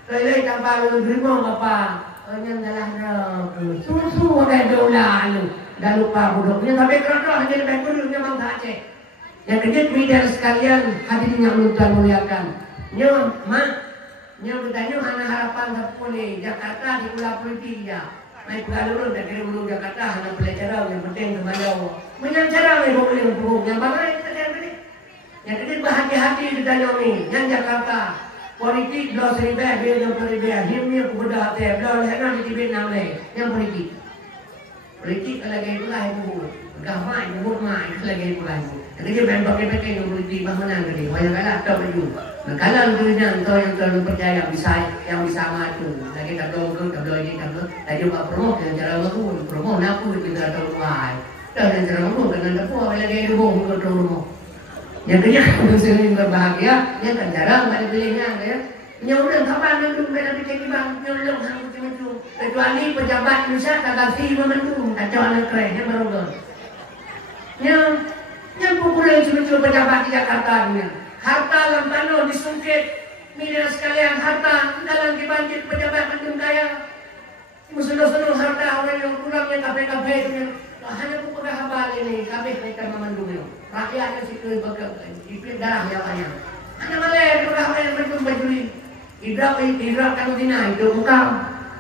Kalau tanpa beringat apa? Yang adalah susu ada dolar lu. Dah lupa buduknya tapi kerana hanya lebih kurang memang tak Aceh. Yang kecil media sekalian hadirin yang Tuhan muliakan. Nyo bertanya anak harapan boleh Jakarta di Pulau Politik ya. Naik Pulau Lurus dan kira Gunung Jakarta anak pelajaran yang penting kembali. Menyancara yang boleh untuk yang mana yang terjadi ini. Yang kecil berhati-hati ditanya ni. Yang Jakarta politik belah seribu biar yang peribu himnya kepada hati belah lehana di Tibet namanya yang politik. Politik kalau gaya pula itu gamai mai lagi pula itu. Ketika main pakai yang politik bangunan tadi, banyak kalah tak baju. Nah kalau dulunya entah yang terlalu percaya yang bisa maju, lagi tak tahu ke, tak tahu ini, tak tahu. Tadi buat promo dengan cara apa promo napu kita tahu why. Dan cara apa dengan apa lagi itu bohong ke promo. Yang ketiga muslim berbahagia, yang kan jarang balik belinya ya. Yang udah kapan yang belum pernah bikin bang, yang belum hang macam-macam. Kecuali pejabat Indonesia kagak sih memendung, kacau anak kerennya baru yang pukulin cuma pejabat di Jakarta nya. Harta lampano disungkit, media sekalian harta dalam dibanjir pejabat mendung kaya. Musuh-musuh harta orang yang kurangnya KPKP itu hanya pukul habal ini kami mereka memandungnya. Rakyatnya situ ipin darah yang banyak. Hanya malah pukul habal yang mendung bajuri. Idrak kalau dina itu bukan.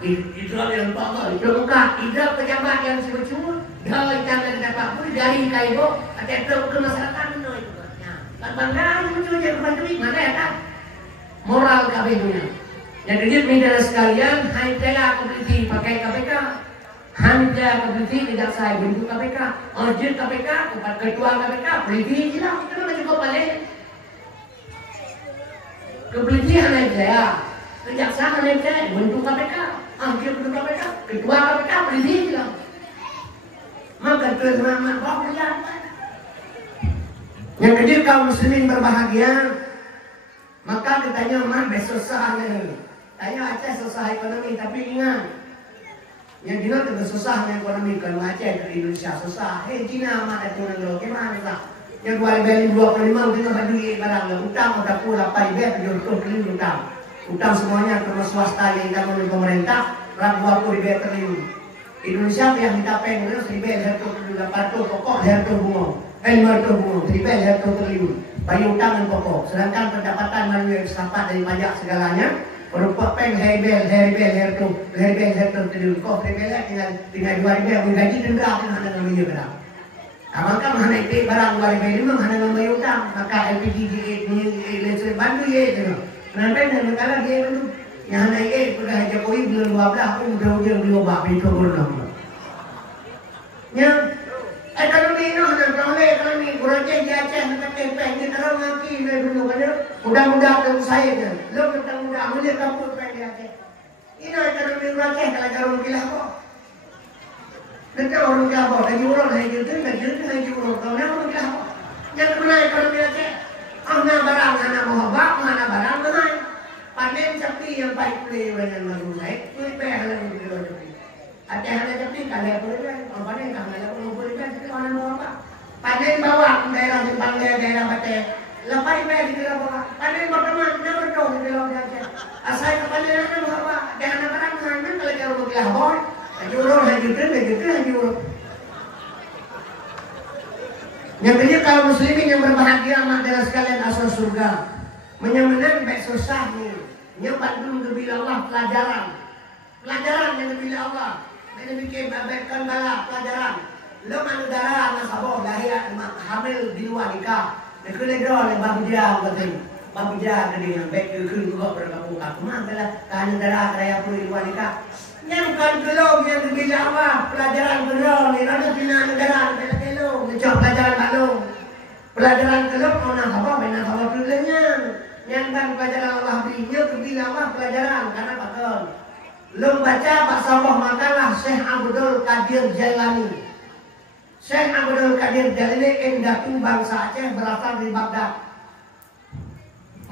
Idrak yang bangga itu bukan. Idrak pejabat yang sebut-sebut. Dah jangan dapat pun dari kaibo ada itu ke masyarakat itu. Kan bangga muncul je bajuri mana ya tak? Moral kabehnya. Yang kedua media sekalian, hanya kompetisi pakai KPK, hanya kompetisi tidak saya bentuk KPK, order KPK, ketua KPK, polisi hilang, kenapa cukup balik? Kepolisi hanya saya, kejaksaan hanya saya, bentuk KPK, order bentuk KPK, ketua KPK, polisi hilang. Maka teman-teman bawa pulang. Yang kedua kaum muslimin berbahagia, maka ditanya man susah ni. Tanya Aceh susah ekonomi, tapi ingat yang Cina tidak susah ekonomi. Kalau Aceh dari Indonesia susah. Cina mah itu negara gimana tak? Yang 2025 tengah bagi barang utang udah pula apa ibe tujuh utang. Utang semuanya termasuk swasta yang ditanggung oleh pemerintah, ragu 20 triliun. Indonesia yang kita pengen seribu satu triliun, 800 pokok satu bunga, 500 bunga, 1.1 triliun. Bagi utang dan pokok. Sedangkan pendapatan manusia sedapat dari pajak segalanya. Berupa peng herbel hertu triliun. Kok herbelnya tinggal 2.000 menggaji denda dengan hanya ngambil barang. Maka mana itu barang 2.000 memang hanya ngambil utang. Maka LPG listrik bantu ye tu. Nanti dengan kala dia itu yang naik pada Jokowi bulan 12 pun udah ujung 2 itu kurang. Yang ekonomi no hanya ekonomi kurang je dia Aceh nak tempeng ni kalau nanti ni dulu kan mudah-mudah tahu saya kan lo mudah-mudah melihat kampung dia Aceh ini ekonomi Aceh kalau orang gila kok nanti orang gila kok lagi orang lagi orang tahu ni orang gila kok yang mana ekonomi Aceh mana barang mana mohon mana barang mana panen sapi yang baik beli dengan malu saya beli pehalan beli Aceh hanya sapi kalau boleh panen kalau boleh panen apa panen bawang daerah Jepang daerah Aceh lepas itu di bawah panen berteman nama dong di bawah Aceh asal kepanen apa daerah barang mana kalau jauh ke Lahore jurus jurus yang kedua kaum muslimin yang berbahagia adalah sekalian asal surga menyamakan baik susah ni nyoba dulu bila Allah pelajaran yang bila Allah ini bikin babetkan bala pelajaran lo mana darah anak sabah lahir hamil di luar nikah dia kena draw oleh babu dia katanya babu dia tadi yang baik dia kena juga berkampung mana adalah kerana darah raya pun di luar nikah yang kan kelong yang bila apa pelajaran kelong ni ada bina negara bela kelong macam pelajaran kelong pelajaran kelong orang sabah benar sabah pulangnya yang kan pelajaran Allah berinya bila apa pelajaran karena bakal lo baca Pak Sabah makalah Syekh Abdul Qadir Jailani. Syekh Abdul Qadir Jailani endatu bangsa Aceh berasal dari Baghdad.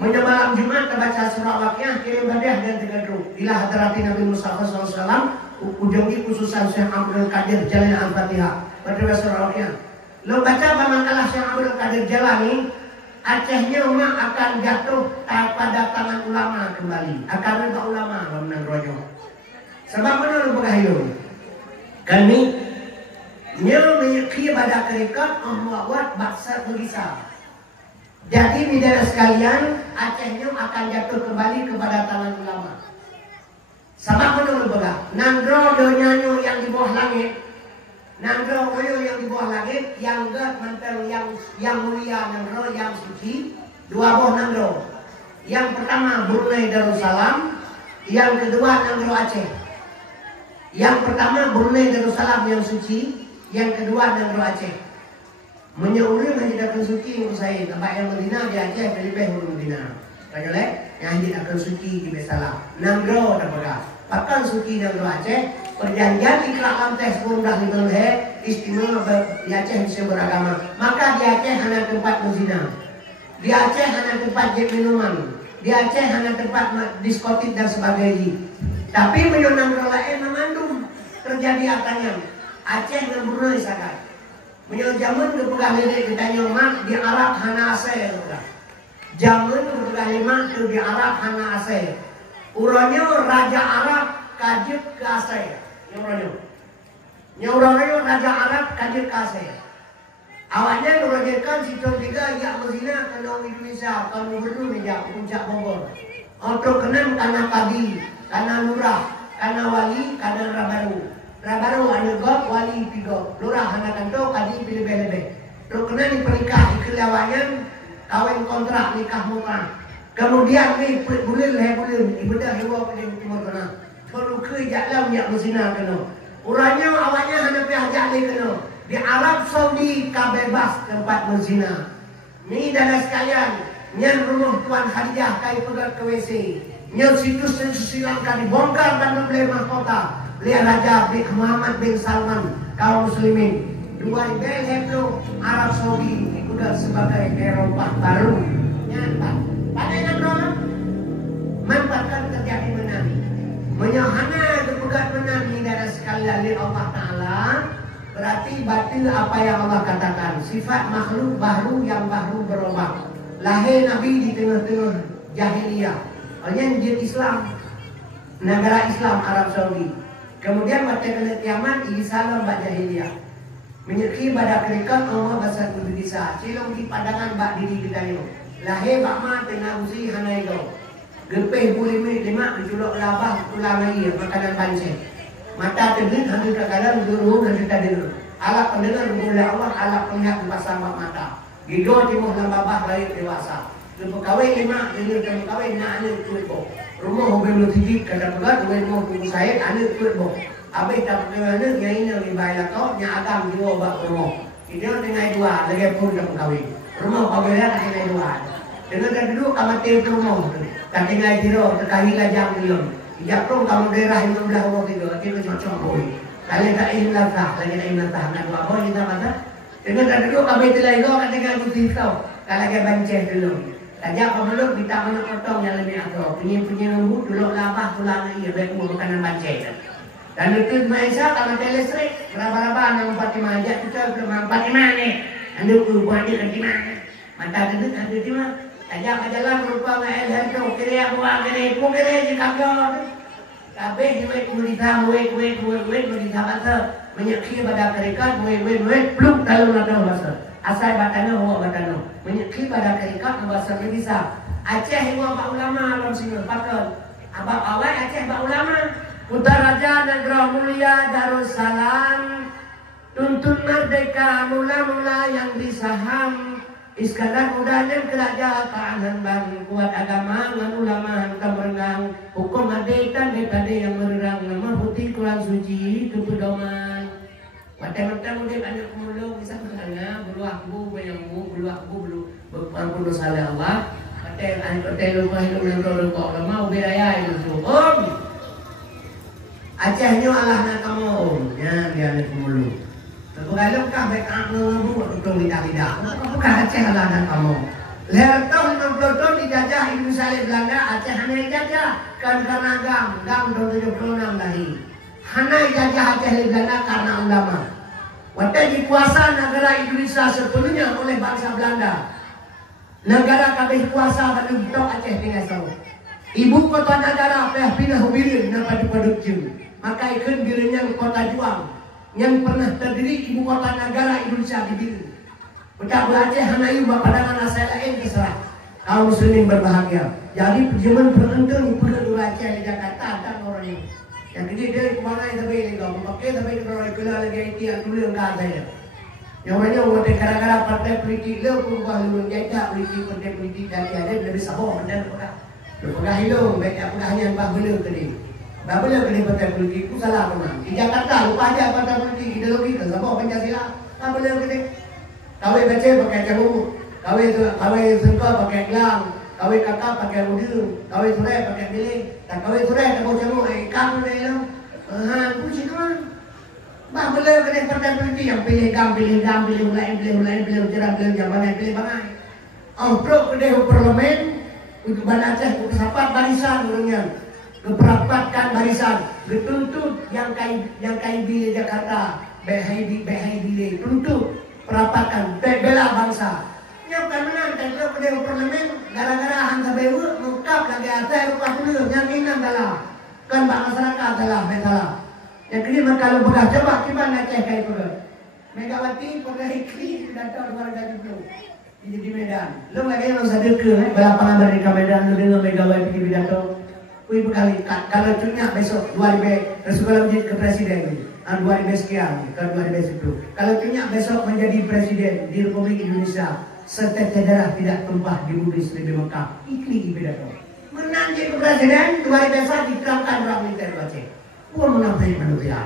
Malam Jumat terbaca surah Waqiah kirim hadiah dan tegadu. Ila hadrati Nabi Mustafa SAW ujangi khususan Syekh Abdul Qadir Jailani Al-Fatihah. Berdoa surah Waqiah. Lo baca makalah Syekh Abdul Qadir Jailani, Acehnya umat akan jatuh pada tangan ulama kembali. Akan minta ulama menang rojo. Sebab mana lu bergahyung? Kami menyekir pada kerekat membuat baksa tulisan. Jadi bidara sekalian, Acehnya akan jatuh kembali kepada tangan ulama. Sebab mana lu bergahyung? Nandro donyanyo yang di bawah langit, Nandro koyo yang di bawah langit, yang gak mantel yang mulia, Nandro yang suci, dua buah Nandro. Yang pertama Brunei Darussalam, yang kedua Nandro Aceh. Yang pertama Brunei Darussalam yang suci, yang kedua Nandro Aceh. Menyeuri menjadi suci untuk saya. Tempat yang Medina di Aceh dari Behul Medina. Rakyat yang akan suci di Besalam. Nandro terpegang. Pakan suci Nandro Aceh. Perjanjian ikhlas lantai sekolah di Belhe istimewa di Aceh bisa beragama. Maka di Aceh hanya tempat muzina. Di Aceh hanya tempat jek minuman. Di Aceh hanya tempat diskotik dan sebagainya. Tapi menyonang lain memandum terjadi atanya Aceh dan Brunei sakat. Menyo zaman ke pegah lirik kita nyomak di Arab hana ase. Zaman ke pegah lima ke di Arab hana ase. Uranyo Raja Arab kajib ke ase. Nyoranyo Raja Arab kajib ke ase. Awalnya nurajakan situ tiga ya Mazina kalau Indonesia kalau berdua meja puncak Bogor. Untuk kenal karena padi, karena lurah, karena wali, karena rabaru. Rabaru ada gop, wali pigo. Lurah anak kanto kadi pilih lebe. Terus kenal di pernikah ikhlawannya kawin kontrak nikah muka. Kemudian ni bulir ibadah hewa pada timur tengah. Kalau kerja lah ya Mazina kena. Uranya awalnya hanya pihak ni kena. Di Arab Saudi kabebas tempat berzina. Ni dan sekalian, nyan rumah Tuan Khadijah kai pegat ke WC. Nyan situs-situs Sri Lanka dibongkar dan membeli mahkota. Lihat Raja bin Muhammad bin Salman kaum muslimin. Dua bel heblo Arab Saudi juga sebagai Eropah baru. Nyan pak. Pada yang berapa? Manfaatkan terjadi menang. Menyohana kepegat menang ni dan sekalian li Allah Ta'ala. Berarti batil apa yang Allah katakan. Sifat makhluk baru yang baru berubah. Lahir Nabi di tengah-tengah jahiliyah. Hanya jin Islam. Negara Islam Arab Saudi. Kemudian pada kena kiamat ini salam bak jahiliyah. Menyeki pada kerikat Allah basat Indonesia. Cilong di pandangan bak diri kita ni. Lahir bak ma tengah usi hanai go. Gepeh boleh lima diculok labah tulang lagi makanan pancing. Mata terbit hadir ke dalam guru dan kita dengar. Alat pendengar boleh Allah, alat melihat pasang mata. Gido timur dan babah lahir dewasa. Lepas kawin lima, dengar kami kawin nak anak tuit bo. Rumah hobi lu tinggi kadang pegat dengan rumah tunggu saya anak tuit bo. Abai tak pernah anak yang ini lebih baik kau yang agam jiwa bak rumah. Dia tengah dua lagi pun dah kawin. Rumah pabela tak tengah dua. Dengar kan dulu kamati rumah. Tak tinggal jiro terkahilah jam belum. Japung kamu daerah yang belah orang itu, kita cocok boy. Kalian tak ingin latah, lagi tak ingin latah. Nak buat apa kita mana? Dengan tadi dulu kami telah itu kan tinggal putih tahu. Kalau kita banceh dulu, saja apa belum kita mana potong yang lebih atau punya lembut dulu labah tulang iya baik makanan banceh. Dan itu Maisa kalau telestrik berapa-berapa nang Fatimah aja kita belum Fatimah ni. Anda buat dia di mana? Mata tadi ada di mana? Ajak jalan berupa ngel tu kira buat kira pun kira je kagak. Kabeh duit mulita duit mulita masa menyekhi pada kerikat duit belum kalau nak bahasa. Asal batana hawa batana. Menyekhi pada kerikat bahasa bisa. Aceh hawa pak ulama alam sini pakal. Abang awal Aceh pak ulama. Utaraja Negara Mulia Darussalam tuntun merdeka mula-mula yang disaham. Iskandar udahnya kerajaan bang kuat agama ngan ulama hantam rengang hukum adetan daripada yang mererang nama putih Quran suci itu pedoman macam-macam udah ada kumulung bisa bertanya bulu aku berpangku dosa Allah hotel rumah hidup ulama ubiraya itu Acehnya Allah nak kamu ya dia ada kumulung. Kalau kah baik kamu betul tidak. Bukan Aceh lah dan kamu. Leher tahun 60 tahun dijajah Indonesia Belanda. Aceh hanya dijajah karena gam 76 lahir. Hanya dijajah Aceh Belanda karena ulama. Waktu dikuasa negara Indonesia sepenuhnya oleh bangsa Belanda. Negara kabeh kuasa pada bentuk Aceh tinggal tahu. Ibu kota negara pindah Hubirin nampak diproduksi. Maka ikut dirinya kota Juang. Yang pernah terdiri ibu kota negara Indonesia di Biru. Pecah Aceh hanayu pandangan asal lain terserah. Kaum muslimin berbahagia. Jadi zaman beruntung perlu Aceh di Jakarta dan orang ini. Yang ini dia kemana yang terbaik lagi. Pakai terbaik orang keluar lagi itu yang dulu yang kata saya. Yang banyak orang gara-gara partai politik le berubah lu jajak politik partai politik dari ada lebih sabor dan pegah. Pegah hilang baik pegah hanya bah bela tadi. Bagaimana kena partai politik itu salah mana? Di Jakarta lupa aja partai politik ideologi ke sama Pancasila. Bagaimana kena? Kawin baca pakai cabut, kawin sengka pakai gelang, kawin kakak pakai udung, kawin surai pakai bilik, tak kawin surai tak bawa cabut, kamu ni lah. Puji tuan. Bagaimana kena partai politik yang pilih gam, pilih cerah, pilih jambatan, pilih bangai. Untuk kedai parlemen untuk Banda Aceh untuk sahabat barisan orangnya. Keperapatkan barisan, ketuntut yang kai di Jakarta, behai di tuntut perapatan, bela bangsa. Yang kan menang, kalau pada parlemen, gara-gara hangga bewu, mengkap lagi atas rumah dulu, yang inang dalam, kan bang masyarakat dalam, salah. Yang kedua kalau belah coba kita nak cek kai pun. Megawati pernah ikli datang warga itu di Medan. Lo lagi yang sadar ke, balapan Amerika Medan, lo dengan Megawati di pidato. Kui bekali kalau cunya besok 2000 Rasulullah menjadi ke presiden 2000 sekian ke 2010. Kalau cunya besok menjadi presiden di Republik Indonesia, setetes darah tidak tumpah di bumi lebih Mekah. Ikli pidato. Menang jadi presiden 2001 diterangkan orang militer Aceh. Pun menang dari manusia.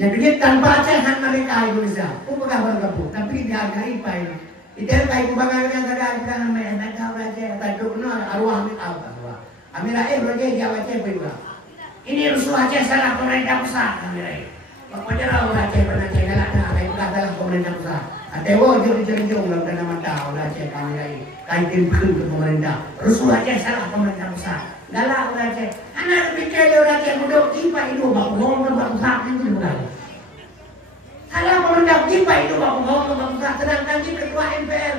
Yang kedua tanpa Aceh han mereka Indonesia. Pun pegang bergabung tapi dihargai pai. Itu kai kubangan yang ada mereka Aceh tak benar arwah ambil apa. Amirai roje Jawa Aceh juga. Ini rusuh Aceh salah pemerintah pusat Amirai. Pokoknya orang Aceh pernah Aceh galak dah, lain salah pemerintah pusat. Atewo jom dalam dana mata orang Aceh Amirai. Kaitin ke pemerintah. Rusuh Aceh salah pemerintah pusat. Galak orang Aceh. Anak pikir orang Aceh duduk tiba itu baku ngomong ke bangsa itu bukan. Salah pemerintah tiba itu baku ngomong ke bangsa. Sedangkan di ketua MPR,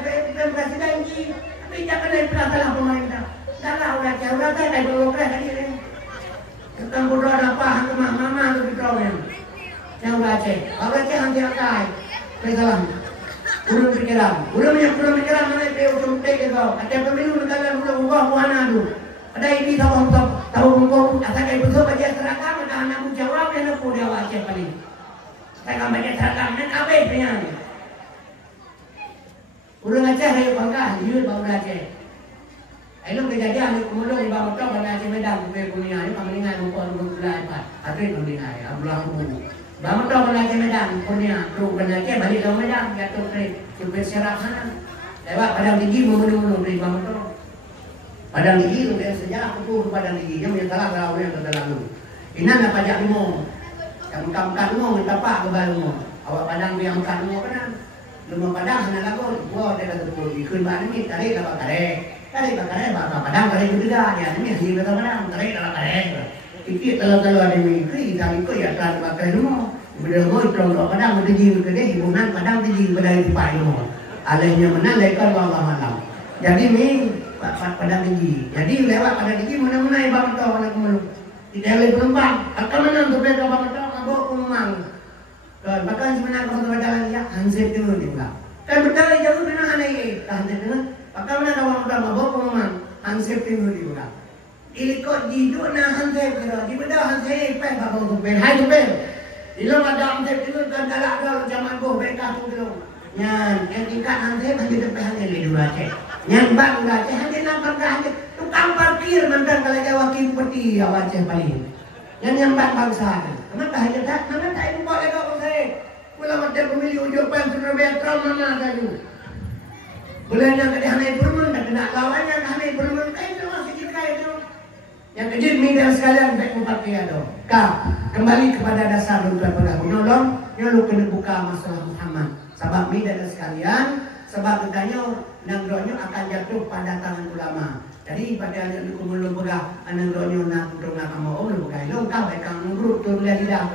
presiden ini, tapi jangan dari salah pemerintah. Dalam udah cewek kayak demokrat tadi ni. Tentang bodoh apa hang mama tu diprogram. Yang udah cek, orang cek hang dia kai. Salah. Urang pikiran mana dia ujung tek itu. Ada pemilu negara udah ubah warna tu. Ada ini tahu mungkin asal kayak besok baca seragam ada anak jawab yang aku dia wajib paling. Saya baca seragam dan apa punya. Urang Aceh saya bangga, yul bangga Aceh. Ini kejadian di kemudian di bawah top pada Aceh Medan ke punya ini pemenangan untuk bulan apa atlet pemenangan abang buku bawah top pada Aceh Medan punya kru Aceh balik ke Medan jatuh ke super serap sana lewat Padang Tinggi memenuh dari bawah top Padang Tinggi udah sejarah itu Padang Tinggi yang menyesalah kalau yang terlalu ini ada pajak limau yang bukan limau minta pak ke baru awak Padang yang bukan limau kan limau Padang sana lagu wah dia kata tu ikut bahan ini tarik apa tarik kali bakare bapa Padang kali itu dah ya ini hasil kata Padang kali kalau kare iki kalau ada mimpi kali itu ya kan bakare dulu bener mau itu Padang tinggi ke dia hubungan Padang tinggi pada di payu alehnya menang lekar bawah malam jadi ni Padang tinggi jadi lewat Padang tinggi mana-mana yang bapa tahu anak meluk tidak boleh berembang akan menang tu mereka bapa tahu ngabok kumang kan bahkan sebenarnya kalau Padang ya hansip tu juga kan betul jauh benar aneh kan dengan Pagkaman na wang drama bo kumaman hansip tinu di buka. Ilikot di do na hansip pero di beda hansip pe babong tupen hai tupen. Ilong ada hansip tinu kan galak dal zaman bo mereka tu dulu. Nyan yang tingkat hansip hanya tepe hanya di dua Aceh. Nyan bang Aceh hanya nampak hanya tukang parkir mantan kalau Jawa Kim peti Aceh paling. Yang bangsa. Kenapa hanya tak? Mana tak ibu boleh kau saya. Pulang ada pemilih ujupan Surabaya trauma mana tadi. Bulan yang kedua naik bermun, dan kena lawannya naik bermun, kayak itu masih kita itu. Yang kecil media sekalian baik pakai ada. Kembali kepada dasar tuan pada menolong, yang lu kena buka masalah Muhammad. Sebab media sekalian, sebab katanya nangronyo akan jatuh pada tangan ulama. Jadi pada yang lu buka nangronyo nak untuk nak kamu lu buka lu kau baik kamu guru tu lihat tidak.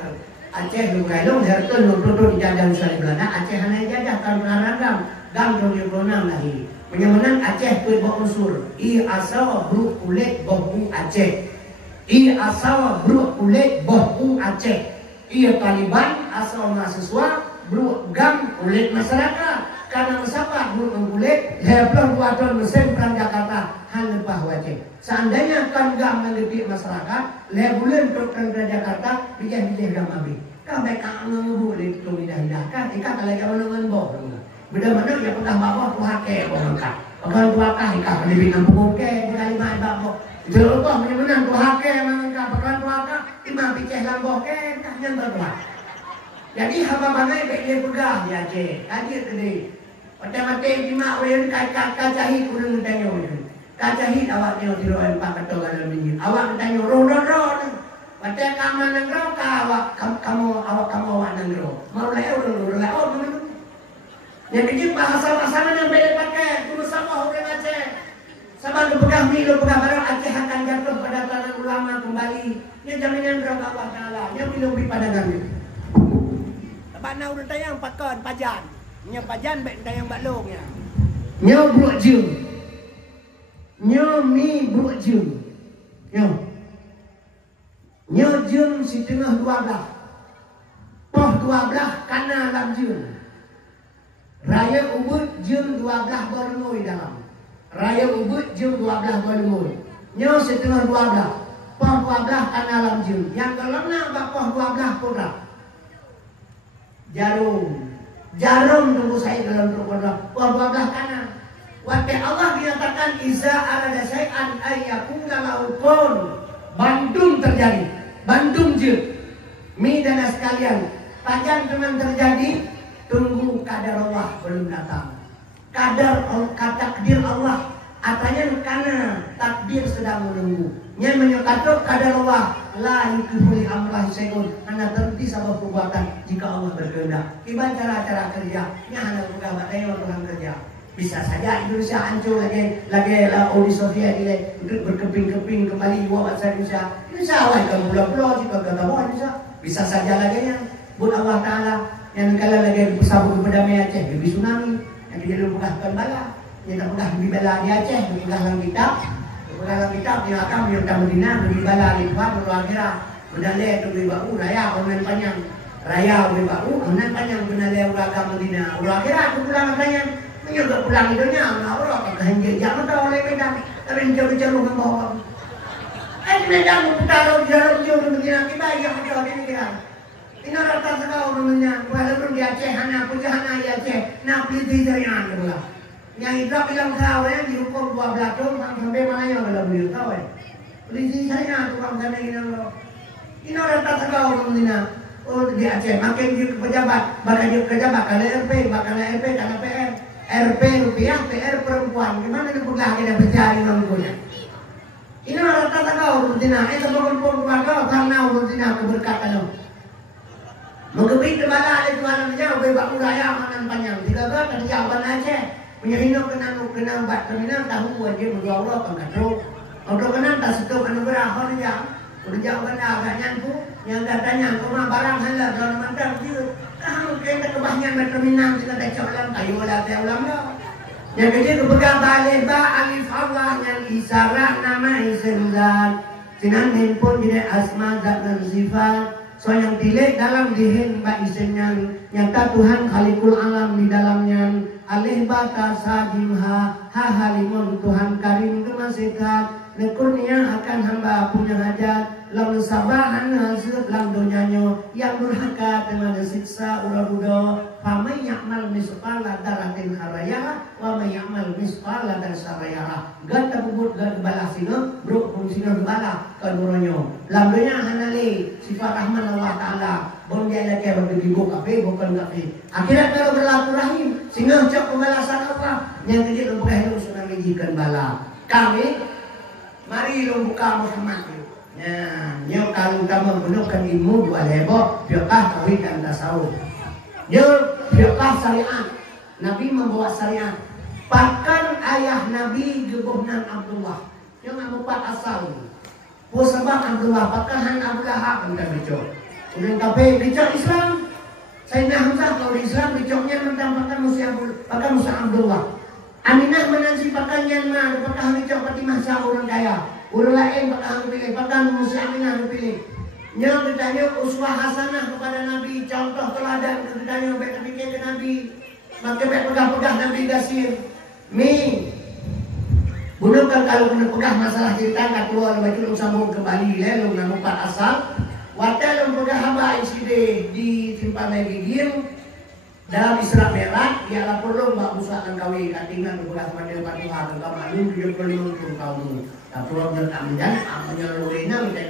Aceh lu buka lu hertun lu tutup jajan sekali Belanda. Aceh hanya jajah kan beragam. Gam yang beronang lagi. Menyemenang Aceh berbawa unsur. I asal bro kulit bohu Aceh. I asal bro kulit bohu Aceh. I Taliban asal mahasiswa bro gam kulit masyarakat. Karena mesapa bro kulit lepas buatan mesin perang Jakarta hanya bahwa Aceh. Seandainya kan gam menggetik masyarakat lebulan untuk perang Jakarta bijah-bijah gam habis. Kau baik kamu boleh itu tidak kan? Ikat kalau kamu dengan boh. Benar-benar ya pernah bawa tuake bongkar. Kalau tuake ikat di bintang buke di kalimat bawa. Itu kok benar-benar tuake mengangkat peran tuake imam piceh lamboh ke kan berdoa. Jadi hamba bangai baik dia pegah dia Aceh. Kaji gede. Mati-mati jima ulun kacahi urang tanya urang. Kacahi awak tengok di roan pak ketua dalam ini. Awak tanya ro. Mati kamu nangro kamu awak nangro. Mau leo. Yang kecil bahasa yang beda pakai. Tulu sama orang Aceh. Sama lu pegang mie, lu pegang barang Aceh akan jatuh pada tangan ulama kembali. Nya jaminan berapa Allah Ta'ala. Nya belum beri pandangannya. Tabana udah tayang pakon pajan. Nya pajan baik tayang baklongnya. Nya buat je. Nya mi buat je. Nya jeng setengah 12. Poh 12 kana lam jeng. Raya Ubud jeng 12 berlumui dalam. Raya Ubud jeng 12 berlumui. Nya setengah 12. Poh 12 kana lam jeng. Yang kelena bak poh 12 pura. Jarum tunggu saya dalam Al-Quran. Poh 12 kana. Waktu Allah dinyatakan iza arada syai'an ayyakuna lahu kun. Bandung terjadi. Bandung je. Mi dan sekalian. Tajan teman terjadi. Tunggu kadar Allah belum datang. Takdir Allah. Atanya karena takdir sedang menunggu. Yang menyatakan kadar Allah. La yukifuli amrah syai'un. Hanya terhenti sama perbuatan jika Allah berkehendak. Ibarat cara-cara kerja. Ini hanya bukan batanya orang kerja. Bisa saja Indonesia hancur lagi Uni Soviet ini berkeping-keping kembali buat Indonesia. Indonesia awal kalau pulau-pulau jika kata Indonesia bisa saja lagi yang buat Allah Ta'ala yang kalau lagi bersabut berdamai Aceh lebih tsunami yang dia lumpuhkan bala yang tak pernah dibela di Aceh berpegah dalam kitab yang akan menyerta Medina berbala di Tuhan berluar kira berdalai itu berbau raya online panjang raya berbau online panjang berdalai uragam Medina berluar kira aku pulang panjang menyerta pulang hidupnya Allah kehendak jangan tahu oleh Medan tapi menjauh-jauh dengan bawah Medan taruh jauh-jauh Medina kita yang menjauh ini kira ini rata sekali namanya walaupun di Aceh hanya puja hanya di Aceh nak pilih jarian pula yang itu bilang tahu ya dihukum 12 tahun sampai mana yang belum beliau tahu ya pilih jarian tukang sana ini rata sekali namanya oh di Aceh makin di pejabat bakal di pejabat kalau RP bakal RP karena PR RP rupiah PR perempuan gimana dibuka kita bercari namanya ini rata sekali namanya itu perempuan keluarga karena namanya keberkatan mengebit kembali ada Tuhan menjauh bebak uraya manan panjang tiga belas tadi jawaban Aceh punya hinok kenang bat terminal tahu wajib berdua Allah pengkatro untuk kenang tak setup anugerah orang yang udah jawaban agak nyangku yang katanya rumah barang halal dalam mantar dia tahu kena kebanyakan terminal kita tak ulang kayu ada tak ulang dah yang kecil kepegang balik ba alif Allah yang isyarat nama isendan sinan handphone jadi asma zat dan sifat. So yang tilik dalam dihin mbak isen yang nyata Tuhan Khalikul Alam di dalamnya alih batasa jimha halimun Tuhan karim kemasikat nekurnia akan hamba punya hajat lam sabahan hasil lam dunianya yang durhaka dengan siksa ura-ura famay yakmal misqala daratin haraya wa may yakmal misqala dar sarayara gata bubut gata balas sino bro pun sino bala kanuranyo lamnya hanali sifat rahman Allah Ta'ala bon dia lagi berbego kafe bukan kafe akhirnya kalau berlaku rahim sehingga ucap pembalasan Allah yang kecil lumpuh hidup sudah menjikan bala kami mari lumpuh Muhammad ya kalau kita menggunakan ilmu dua lebo fiqah tauhid dan tasawuf dia fiqah syariat Nabi membawa syariat bahkan ayah Nabi gebuhnan Abdullah yang empat asal sebab Abdullah bahkan Abu Lahab kita bicok kemudian kafe bicok Islam Sayyidina Hamzah kalau di Islam bicoknya mendampakkan Musa Abdullah Aminah menansi pakannya mah apakah bicok Fatimah sah orang kaya orang lain bakal pilih bahkan Musa Aminah dipilih yang ditanya uswah hasanah kepada Nabi contoh teladan ditanya baik bikin ke Nabi maka baik pegang-pegang Nabi gasir bunuhkan kalau kena pegang masalah cerita kat keluar baju sambung kembali lalu nama empat asal wadah lu pegang hamba inside di simpan lagi gigir dalam Isra Mi'raj ialah perlu mbak Musa akan kawin katingan bekas mandel Fatihah dan kamu dia perlu untuk kamu tak perlu berkamjan amanya lorena dan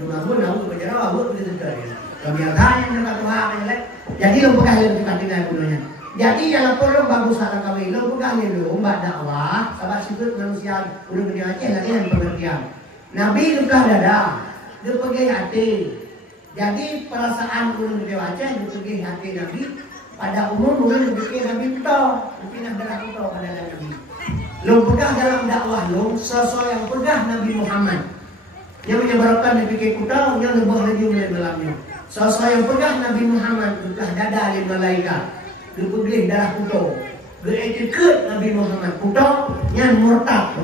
rumah pun nahu berjara awak itu sekali kebiasaan yang dekat Tuhan jadi lu pegang lebih katingan bunuhnya jadi ialah perlu mbak Musa akan kawin lu pegang lu mbak dakwah sahabat sifat manusia udah kerja Aceh lagi dan pengertian Nabi juga dada dia pergi hati jadi perasaan udah kerja Aceh dia pergi hati Nabi pada umum boleh berpikir Nabi itu berpindah darah itu pada Nabi lu pegang dalam dakwah lu sesuai yang pegang Nabi Muhammad Yang menyebarkan Nabi ke kutau, yang lebih lagi mulai malamnya. Sosok yang pegah Nabi Muhammad, pegah dada di malaikat. Dia darah kutau. Dia etiket Nabi Muhammad kutau, yang murtad.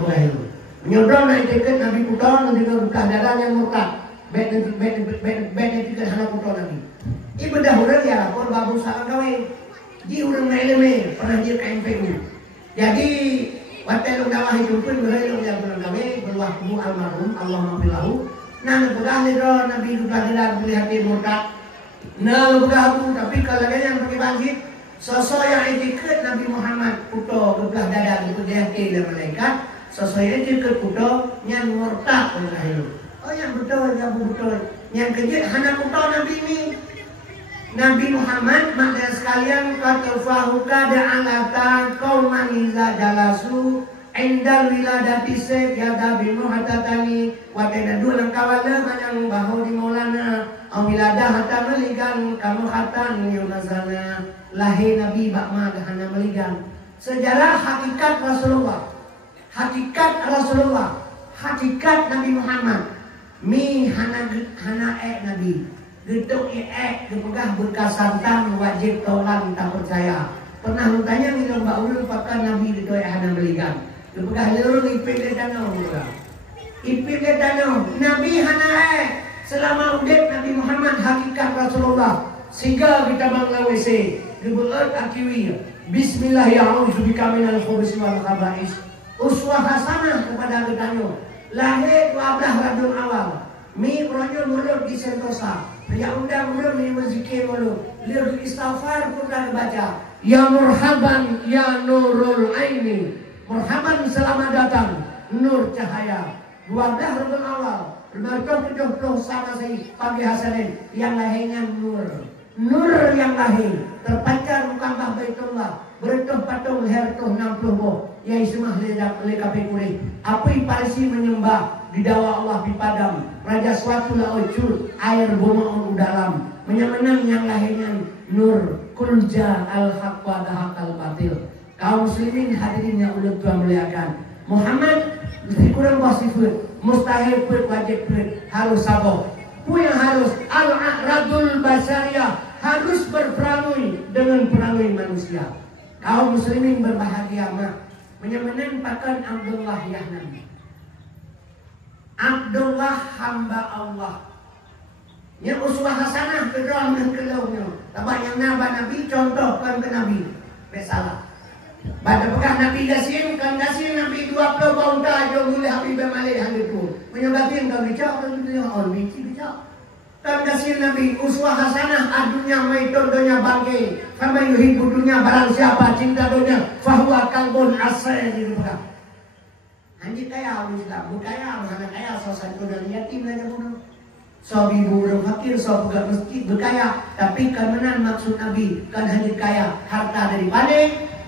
Menyodor na etiket Nabi kutau, Nabi pegah dada yang murtad. Bet etiket hana kutau Nabi. Ibadah orang ya, lapor babu saat kawin. Ji orang meleme, pernah dia KMPU. Jadi, waktu lu dawah hidup pun berhelung yang bergawe berluah kubu almarhum Allah mafilahu. Nah, pegah lidro Nabi juga tidak melihat dia murtad. Nah, pegah aku tapi kalau yang pakai bangkit, sosok yang etiket Nabi Muhammad puto belah dada itu dia ke malaikat. Sosok yang etiket puto yang murtad berhelung. Oh yang betul, yang betul. Yang kejut hana puto Nabi ini. Nabi Muhammad makna sekalian katafahu kada alata qauman iza jalasu indal wiladati sayyid yada bil muhatatani wa tanadu lang kawala manang bahu di maulana au wiladah hatta meligan kamu hatan yunazana lahir Nabi bakma hana meligan. Sejarah hakikat Rasulullah, hakikat Nabi Muhammad mi hana Nabi gedung dipegah berkas santan wajib taulan tak percaya. Pernah tanya bilang Mbak Ulun pakai Nabi itu hana belikan. Dipegah lurung ipil ke danau. Ipil ke danau. Nabi hana selama udah Nabi Muhammad hakikat Rasulullah. Sehingga kita bangla WC. Dibuat akiwi. Bismillah ya'udzubika minal khubusi wal khaba'is. Uswah hasanah kepada danau. Lahir wablah radun awal. Mi ronyol mulut di sentosa. Ya undang mulut ni berzikir mulut. Lihat istighfar pun dah baca. Ya murhaban ya nurul aini. Murhaban selamat datang nur cahaya. Wadah rukun awal. Bermarkah 70 sama saya pagi hasanin yang lahirnya nur. Nur yang lahir terpancar mukambah Baitullah. Bertuh patung hertuh 60 boh. Yang semah lekape kurih. Apa parsi menyembah di dawa Allah di padam. Raja suatu la ucur air bumaun dalam. Menyemenang yang lahirnya nur. Kulja al-haq wa dahakal batil. Kaum muslimin hadirin yang udah Tuhan muliakan. Muhammad mesti kurang wasifut. Mustahil put wajib put. Harus sabar. Pu yang harus al-a'radul basyariyah. Harus berperangai dengan perangai manusia. Kaum muslimin berbahagia mah. Menyemenang pakan Abdullah ya Nabi. Abdullah hamba Allah. Yang uswah hasanah kedua dan kelaunya. Tapi yang Nabi contohkan ke Nabi. Besalah. Pada pekah Nabi Gasin, kan Gasin Nabi 20 tahun dah boleh Habib Malik hal itu. Menyebabkan kau bicara kan itu yang orang bicara. Kan Gasin Nabi uswah hasanah adunya mai contohnya bangke. Kama yuhibbu dunya barang siapa cinta dunia fahuwa kalbun asai di pekah. Hanya kaya orang Islam, bukan kaya, mana kaya sosok itu dari yatim aja bunuh. So ibu orang fakir, so bukan masjid berkaya, tapi kemenan maksud Nabi kan hanya kaya harta daripada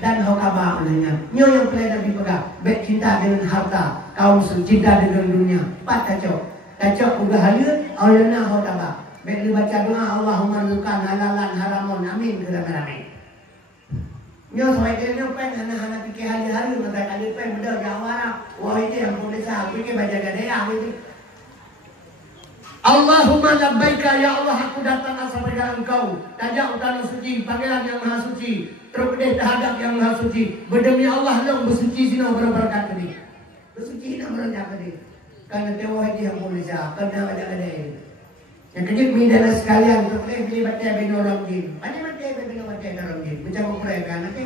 dan hokabah olehnya. Nyo yang pelai Nabi pegang, baik cinta dengan harta, kaum cinta dengan dunia. Pat kacau udah halir, awalnya hokabah. Baik lu baca doa Allahumma lukan halalan haramun, amin keramai-ramai. Nyo sampai dia pen anak-anak fikir hari-hari mata kali pen benar jawara. Wah itu yang boleh sah fikir baca gadaya itu. Allahumma labbaika ya Allah aku datang sampai ke engkau. Tajak utara suci, panggilan yang maha suci. Terpedih terhadap yang maha suci. Berdemi Allah long bersuci sini berberkat ini. Bersuci nak beranjak ini. Karena tewa itu yang boleh sah. Karena baca gadaya. Yang kejut minda sekalian terpedih beli baca binorong jin. Banyak baca binorong jin. Macam mereka nanti.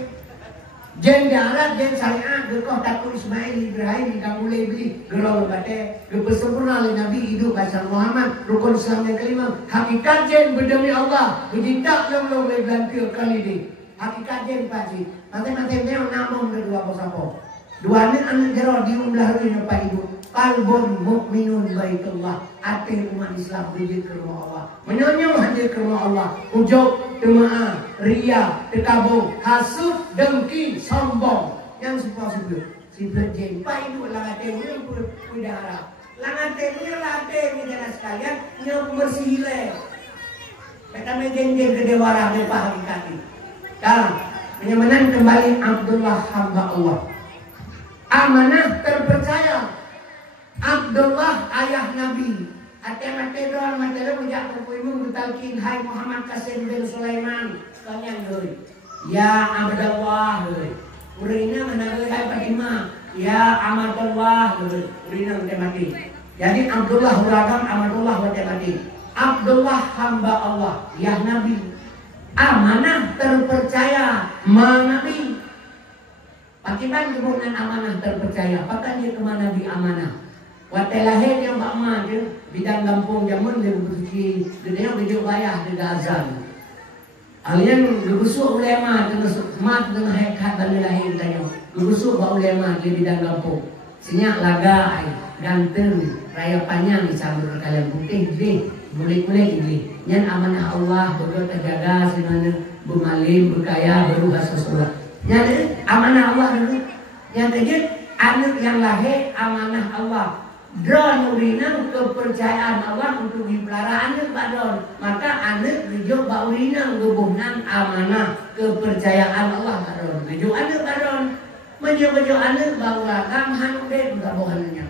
Jen darat, jen syariat, gekoh takut Ismail Ibrahim kamu mulai beli gerau batai, gepersempurna oleh Nabi hidup bahasa Muhammad rukun Islam yang kelima. Hakikat jen berdemi Allah, berditak yang lo belanja kali ini. Hakikat jen pasti. Mati-mati dia namong kedua posapo. Dua ni anak gerau di umlah ini apa ibu. Qalbun mukminun baitullah. Hati umat Islam berjid ke rumah Allah. Menyonyong hadir ke rumah Allah. Ujub, temaah, ria, tekabung, hasut, dengki, sombong. Yang sebab-sebab. Sibet jen. Pak ibu langateng yang pudara. Langateng yang langateng yang sekalian. Yang bersih hilang. Kata jen-jen kedewara lepas hakikat. Sekarang. Menyamanan kembali Abdullah hamba Allah. Amanah terpercaya. Abdullah ayah Nabi. Ate-ate doang mate lo mujak perpuimu talqin hai Muhammad Qasim bin Sulaiman. Kanyang deui. Ya Abdullah deui. Urina mana deui hai Fatimah. Ya Amatullah deui. Urina teh mati. Jadi Abdullah uragam Amatullah teh mati. Abdullah hamba Allah, ya Nabi. Amanah terpercaya, Nabi. Pakiban kemudian amanah terpercaya. Pakai dia kemana Nabi amanah. Watai lahir yang Mbak Ma je, bidang kampung zaman dia bersih, dia video bayar di azan. Alian gusuk ulama dengan semat dengan hekat dan lahir tanya. Gusuk ba ulama di bidang kampung. Sinyak laga ganteng, raya panjang dicampur kalian putih deh, boleh-boleh ini. Yang amanah Allah betul terjaga semana bermalim, berkaya, berubah sesuatu. Yang amanah Allah dulu. Yang kedua anak yang lahir amanah Allah. Don urinang kepercayaan Allah untuk dipelihara anak badon. Maka anak rujuk ba urinang gubungan amanah kepercayaan Allah badon. Rujuk anak badon. Menuju anak bawa kamhan deh gabohannya.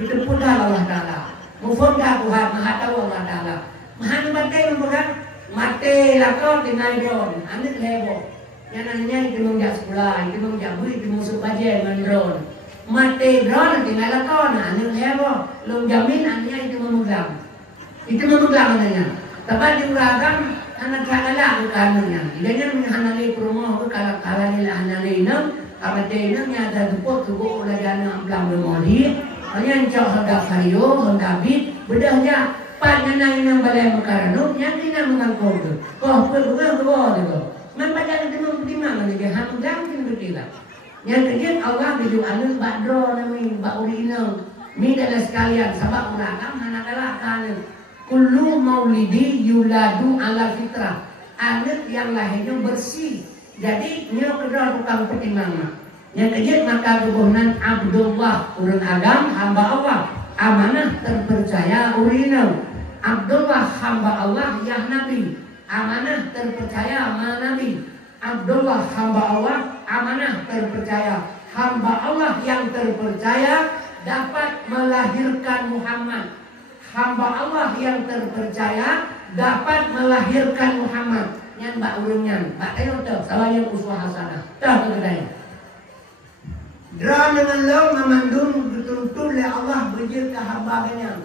Itu pun Allah Taala. Mufon dah Tuhan Maha Tahu Allah Taala. Maha mati membukan mati lakon di naidon. Anak lebo. Yang nanya itu mengjak sekolah, itu mengjak bui, itu musuh bajen mendron. Mati drone tinggal lakon, anak heboh, lu jamin anaknya itu memegang anaknya. Tapi di uragam anak kalala ukannya. Idanya menghanali rumah ke kalala nila hanali nam, abate nam nyata dupot tubuh ulah jana amplang bermodi. Hanya cok hendak kayu, hendak bit, bedahnya paknya nang balai makaranu, yang kita mengangkut tu. Kau pegang tu. Membaca itu mempertimbang lagi, hamdam kita berkira. Yang kedua Allah bidu anu badro nami baurina mi adalah sekalian sabab uragam manakala kan kullu maulidi yuladu ala fitrah anak yang lahirnya bersih jadi nyo kedua tukang pertimbangan. Yang kedua maka kebunan Abdullah urang agam hamba Allah amanah terpercaya urina Abdullah hamba Allah ya Nabi amanah terpercaya ma Nabi Abdullah hamba Allah amanah terpercaya. Hamba Allah yang terpercaya dapat melahirkan Muhammad. Hamba Allah yang terpercaya dapat melahirkan Muhammad. Yang mbak urungnya, mbak ayo tuh, salah yang uswah hasanah. Tuh kedai. Dra dengan lo memandung betul-betul oleh Allah berjir ke hambanya.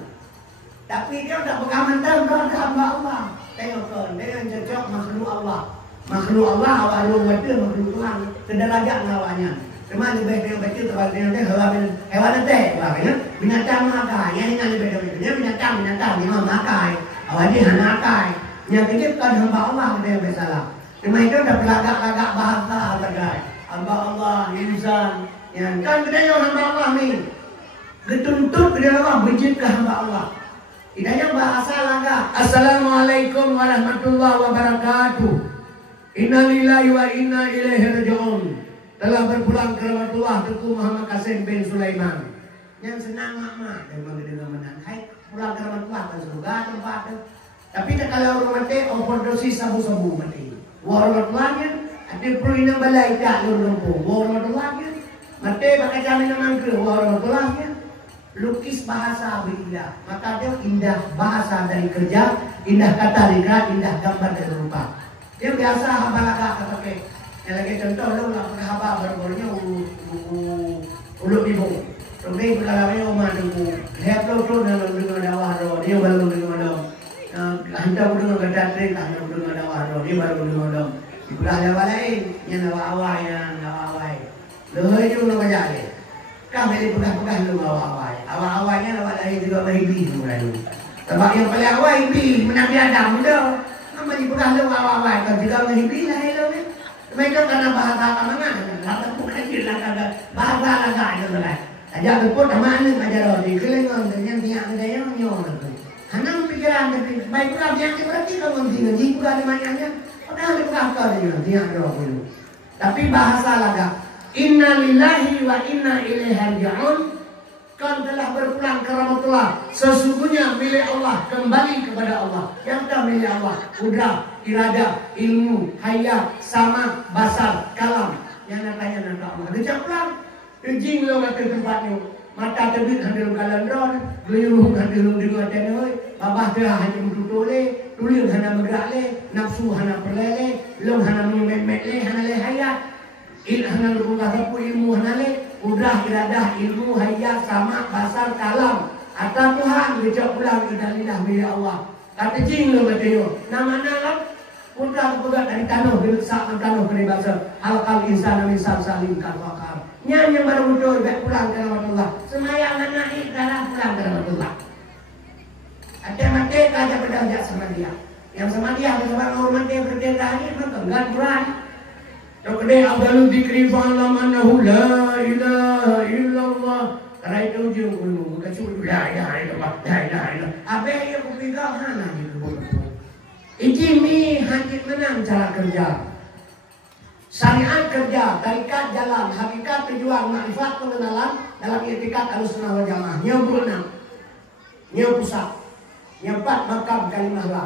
Tapi dia udah pegangan tahu ke hamba Allah. Tengok kan, dia yang cocok makhluk Allah. Makhluk Allah awak lu ngata makhluk Tuhan sederajat awaknya. Cuma lebih dia baca tempat dia hewan teh makanya binatang makai. Yang ini lebih dia binatang memang makai. Awak dia makai. Yang ini kan hamba Allah dia bersalah. Cuma itu dah pelagak-lagak bahasa tergai. Hamba Allah insan yang kan dia hamba Allah ni. Getuntut dia Allah benci ke hamba Allah. Idanya bahasa lagak. Assalamualaikum warahmatullahi wabarakatuh. Inna lillahi wa inna ilaihi raji'un. Telah berpulang ke rahmatullah Tuku Muhammad Qasim bin Sulaiman. Yang senang mak memang dengan menang. Hai pulang ke rahmatullah ke surga tempat tu. Tapi kalau orang mati overdosis sabu-sabu mati. Warahmatullahnya ada perlu ina balai tak lu lumpuh. Warahmatullahnya mati pakai jamin mangke. Warahmatullahnya lukis bahasa berindah. Maka dia indah bahasa dari kerja, indah kata lihat, indah gambar dari rupa. Dia biasa hamba laga pakai. Yang lagi contoh lu nak pakai hamba berbolnya ulu ibu. Tapi kalau dia rumah tunggu, lihat lu dengan dawah ro, dia baru dengan dom. Hantar dengan kerja tren, hantar dengan dawah ro, dia baru dengan dom. Ibulah dawah lain, yang dawah awai. Lehai tu nak kerja ni. Kami ni pegang lu awai-awainya dawah lain juga baby semua lu. Sebab yang paling awal ibi Nabi Adam tu. Nama di pegang lu awal-awal kan juga menghibri lah hello ni. Mereka karena bahasa mana? Lata bukan jelas ada bahasa laga itu lah. Aja berput mana aja roti kelengan dengan tiang dia nyon tu. Hanam pikiran tapi baik pula yang berarti kalau tinggal di bukan namanya. Padahal bukan kau dia tiang roti. Tapi bahasa laga. Inna lillahi wa inna ilaihi raji'un. Kan telah berpulang ke rahmatullah. Sesungguhnya milik Allah, kembali kepada Allah. Yang tak milik Allah, kudrat, irada, ilmu, hayat, sama, basar, kalam. Yang nak tanya nak Allah. Dia pulang. Jing lo kata tempatnya. mata terbit handil kalandron, geluyung handil dengan tenoi, babah dia hanya mututole, tulir hana megale, nafsu hana perlele, long hana memet-metle, hana le hayat, hana lupa kapu ilmu hana le, udah iradah ilmu hayat sama basar kalam, atas Tuhan dijawab pulang ke lidah milik Allah. Kata jing lo betul, nama-nama Putra kepegat dari tanah, diletakkan tanah ke bahasa Al-Qal insan misal salim kalwakar. Nyanyi yang baru betul, baik pulang ke rahmatullah. Semayang naik darah pulang ke rahmatullah. Ada mati, ada berdajak sama dia. Yang sama dia, ada sebab orang mati berdajak ini, maka enggak Quran. Yang kedua, Abdalu dikri fa'alam annahu la ilaha illallah. Karena itu ujung dulu, bukan cuma la ilaha illallah, la ilaha illallah. Apa yang aku pegang, hana gitu. Ijimi hajit menang cara kerja, syariat kerja, tarikat jalan, hakikat tujuan, makrifat pengenalan dalam etikat Ahlussunnah wal Jamaah. Nyo berenang, nyo pusat, nyepat makam kalimah la.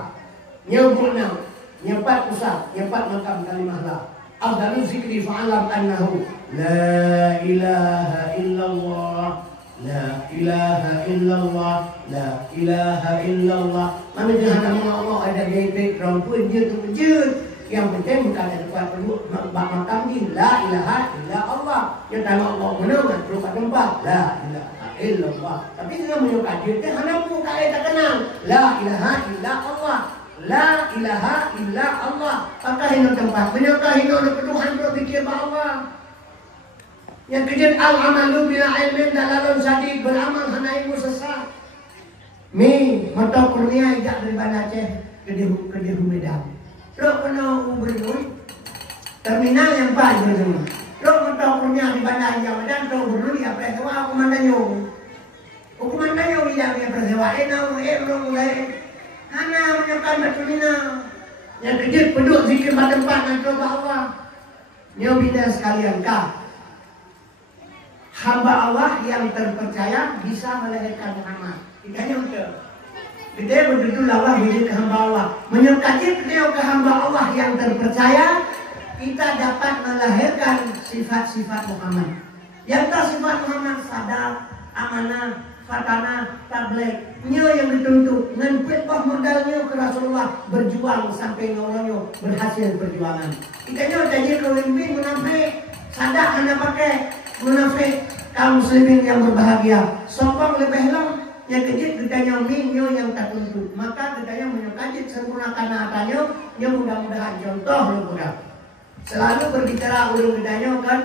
Nyo berenang, nyepat pusat, nyepat makam kalimah la. Afdalu zikri fa'alam annahu la ilaha illallah. La ilaha illallah, la ilaha illallah. Mana jangan Allah ada gede rompun je tu je. Yang penting bukan ada tempat perlu makam ni la ilaha illa Allah. Yang tanya Allah mana tempat tempat la ilaha illallah. Tapi dengan menyukai dia hanya pun kaya tak kenal la ilaha illa Allah. La ilaha illa Allah. Pakai hino tempat menyukai hino Tuhan berfikir Allah. Yang kejadian al-amalu bila ilmin dalalun sadid, beramal hana ilmu sesat. Mi mata kurnia ijak dari Banda Aceh ke Dehu Medan. Lo kena berdui terminal yang baik semua. Lo mata kurnia di Banda Aceh Medan lo berdui apa sewa komandanyo. Komandanyo tidak dia persewa lo mulai hana menyekan terminal. Yang kejadian penduduk zikir pada tempat dan coba Allah. Nyo bina sekalian kah? Hamba Allah yang terpercaya bisa melahirkan Muhammad. Ikanya untuk kita betul-betul Allah menjadi hamba Allah. Menyekati beliau ke hamba Allah yang terpercaya, kita dapat melahirkan sifat-sifat Muhammad. Yang tak sifat Muhammad sadar, amanah, fatana, tabligh. Nyo yang dituntut dengan petbah modalnya ke Rasulullah berjuang sampai ngawalnya berhasil perjuangan. Ikanya jadi kelimbing munafik, sadar hanya pakai munafik. Kaum muslimin yang berbahagia, sokong lebih long yang kejit gedanya minyo yang tak tuntut, maka gedanya menyukajit sempurnakan hatanya yang mudah-mudahan contoh lo mudah. Selalu berbicara ulung gedanya kan,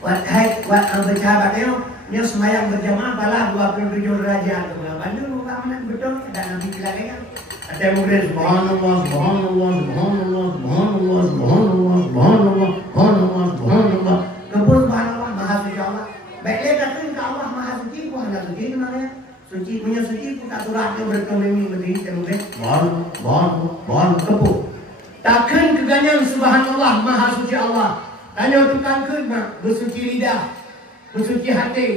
wahai bersahabatnya, yang semayang berjamaah balah 27 derajat. Bandung bukan mana betul, dan Nabi bilang kan, ada yang mungkin subhanallah, subhanallah, subhanallah, subhanallah, subhanallah, subhanallah, subhanallah, subhanallah, kebun subhanallah. Maha suci Allah. Baiklah katakan ke Allah Maha suci, ku hendak suci itu namanya. Suci punya suci ku tak suratnya berkemimi berdiri kemudian. Bon kepu. Takkan keganyan subhanallah Maha suci Allah. Tanya tukang ke nak bersuci lidah, bersuci hati,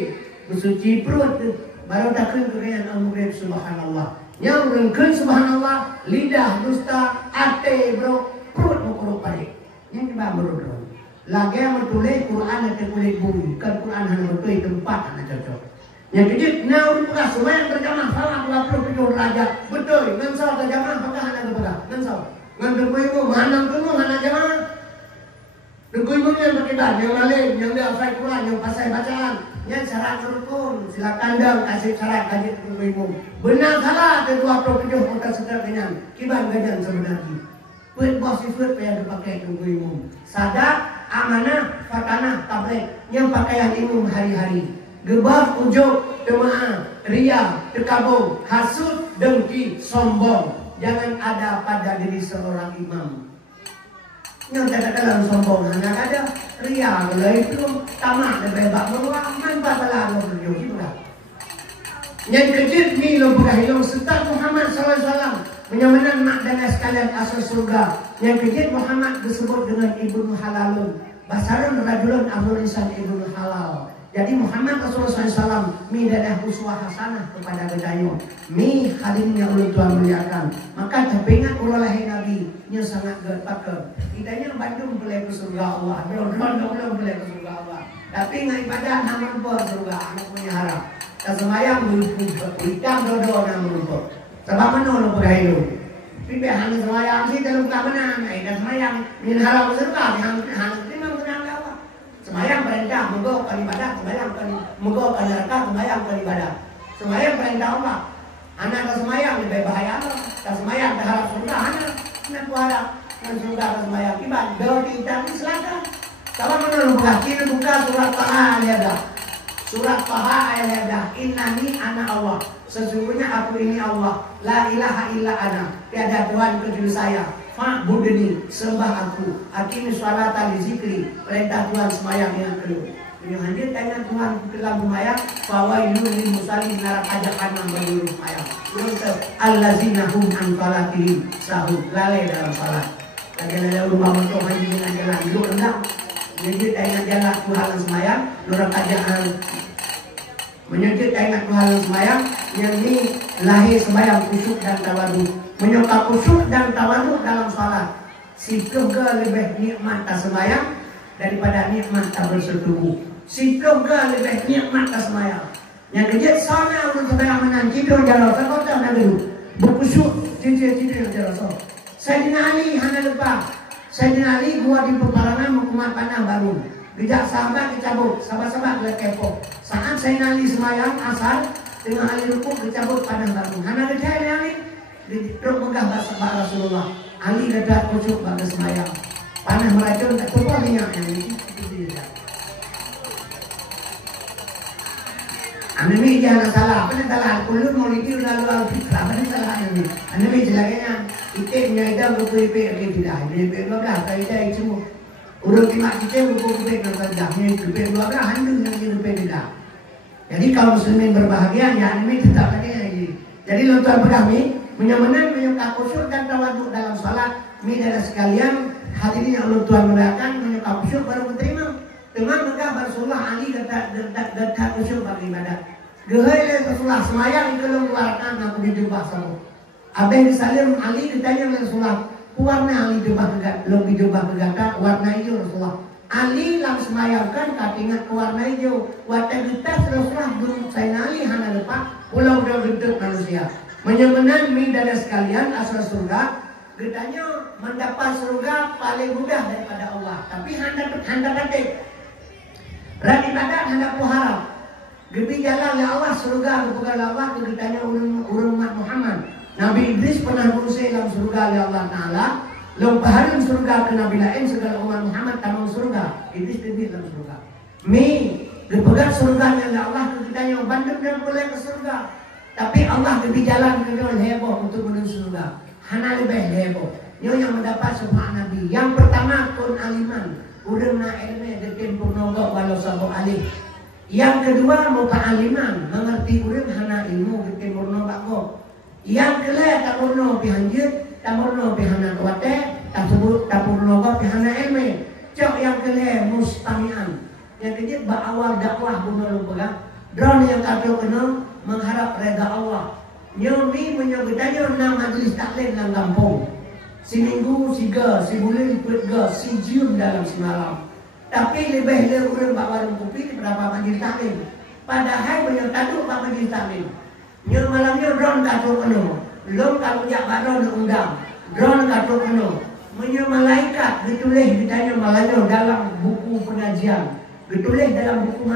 bersuci perut. Baru takkan keganyan al-murid subhanallah. Yang rengken subhanallah, lidah dusta, hati bro, perut mukuruk balik. Yang kita berdoa. Lagi yang bertulis Quran atau kulit bumi, kan Quran hanya bertulis tempat hanya cocok. Yang kejut, nah udah semua yang berjamaah salah 27 derajat, betul. Ngansau terjamaah apakah hanya berpegang? Ngansau, ngantuk ibu, mana tunggu hanya jamaah. Tunggu ibunya yang berkibar, yang lain, yang dia hafal Quran, yang pasai bacaan, yang syarat rukun, silakan dong kasih syarat kaji tunggu ibu. Benar salah ada 27 kota setelah kenyang, kibar gajan sebenarnya. Buat bos sifat yang dipakai tunggu ibu. Sadar. Amanah, fatanah, tabligh yang pakaian imam hari-hari. Gebab, ujub, jemaah, ria, tekabur, hasud, dengki, sombong. Jangan ada pada diri seorang imam. Yang tidak dalam sombong hanya ada ria, mulai itu tamak dan bebak meluang, manfaat bala berjudi pula. Yang kecil ni lo berahilong serta Muhammad SAW menyamakan mak dan sekalian asal surga. Yang kecil Muhammad disebut dengan Ibnu Halalun. Basarun rajulun Abdul Lisan Ibnu Halal. Jadi Muhammad Rasulullah SAW mi dadah uswah hasanah kepada gedayo. Mi halimnya ulun Tuhan muliakan. Maka terpingat ulalahi Nabi nya sangat gerpaker. Idanya Bandung boleh ke surga Allah. Belum boleh ke surga Allah. Tapi ngai ibadah nama lupa surga anak punya harap. Tak semayang hitam dodo nama lupa. Sebab mana lupa hidup. Tapi hanya semayang sih dalam keamanan. Dan semayang ingin harap surga yang hanya memang tenang apa. Semayang perintah menggo ibadah, semayang menggo neraka, semayang ibadah. Semayang perintah Allah. Anak tak semayang lebih bahaya. Tak semayang tak harap surga anak harap. Dan surga tak semayang ibadah. Kalau kita ini selatan. Kalau menurut kita buka surat Taha ayat surat Taha ayat innani ana Allah, sesungguhnya aku ini Allah, la ilaha illa ana, tiada Tuhan kecuali saya, fa'budni, sembah aku, aqimi sholata li zikri, perintah Tuhan semayang yang kedua. Ini hadir tanya Tuhan dalam semayang, fawailun lil musallin, neraka jahanam bagi semayang. Untuk allazina hum an salatihim sahun, lalai dalam salat. Lagi-lagi rumah mentok haji dengan jalan duduk rendah. Menyujud ingat jalan Tuhan semayang, neraka jahanam. Menyujud ingat Tuhan semayang, yang ini lahir semayang khusyuk dan tawaduk. Menyokap khusyuk dan tawaduk dalam salat. Si surga lebih nikmat tak semayang daripada nikmat tak bersetubuh. Si surga lebih nikmat tak semayang. Yang kejut sana untuk semayang menang tidur jalan sekota nak dulu. Berkhusyuk tidur jalan. Sayyidina Ali hanya lupa. Sayyidina Ali gua di peperangan hukuman panah baru. Gejak sahabat dicabut, sahabat-sahabat gelap kepo. Saat Sayyidina Ali semayang asal tengah Ali rukuk dicabut panah baru. Hana gejak Ali duduk megah bahasa Rasulullah. Ali dekat khusyuk pada semayang. Panah meracun tak tumpah minyak yang ini. Anemi jangan salah, apa yang salah? Kulun mau lagi lalu alfitrah, apa yang salah ini? Anemi jelaknya, kita menyaida berkuipe lagi tidak. Berkuipe 12, kita itu urut lima kita berkuipe nonton jamnya, berkuipe 12, handuk yang berkuipe tidak. Jadi kalau muslimin berbahagia, ya anemi tetap lagi lagi. Jadi lontar kami menyamakan menyukai khusyuk dan tawaduk dalam salat. Midara sekalian, hadirin yang Allah Tuhan merayakan menyukai khusyuk baru menerima. Dengan megah Rasulullah Ali dekat khusyuk beribadat. Gehai Rasulullah semayang kalau keluarkan aku dijubah sama. Abang disalim Ali ditanya Rasulullah, warna Ali jubah kegat, lo dijubah kegata warna hijau Rasulullah. Ali lang semayangkan katingat ke warna hijau. Watak kita Rasulullah belum saya Ali hana lepak pulau udah bentuk manusia. Menyamakan midara sekalian asal surga. Getanya mendapat surga paling mudah daripada Allah. Tapi handa batik. Ran ibadat hendak harap. Gebi jalan ya Allah surga bukan Allah keritanya umat Muhammad. Nabi Idris pernah berusaha dalam surga ya Allah Ta'ala. Lompahan surga ke Nabi lain segala umat Muhammad tamu surga. Idris lebih dalam surga. Dipegang surganya ya Allah keritanya bandung dan boleh ke surga. Tapi Allah gebi jalan ke jalan heboh untuk menuju surga. Hana lebih heboh. Ini yang mendapat sifat Nabi. Yang pertama kun aliman. Udah na ilmu dekin purnogo walau sabuk alih. Yang kedua muta'aliman, mengerti urip hana ilmu dekin purnogo. Yang kelima tak purno pihanjit, tak purno pihana kuate, tak sebut tak purnogo pihana ilmu. Cok yang kelima mustamian. Yang ketiga awal dakwah bunuh lupa. Drone yang kata kena mengharap reda Allah. Nyobi menyebutnya nama majlis taklim dalam kampung. Si minggu, si bulan, si jam dalam semalam. Tapi lebih dari orang bawa warung kopi berapa majlis taklim. Padahal banyak kaduk bawa majlis taklim. Yang malamnya drone kaduk penuh. Belum kalau jak baru undang. Drone kaduk penuh. Menyo malaikat ditulis ditanya malaikat dalam buku pengajian. Ditulis dalam buku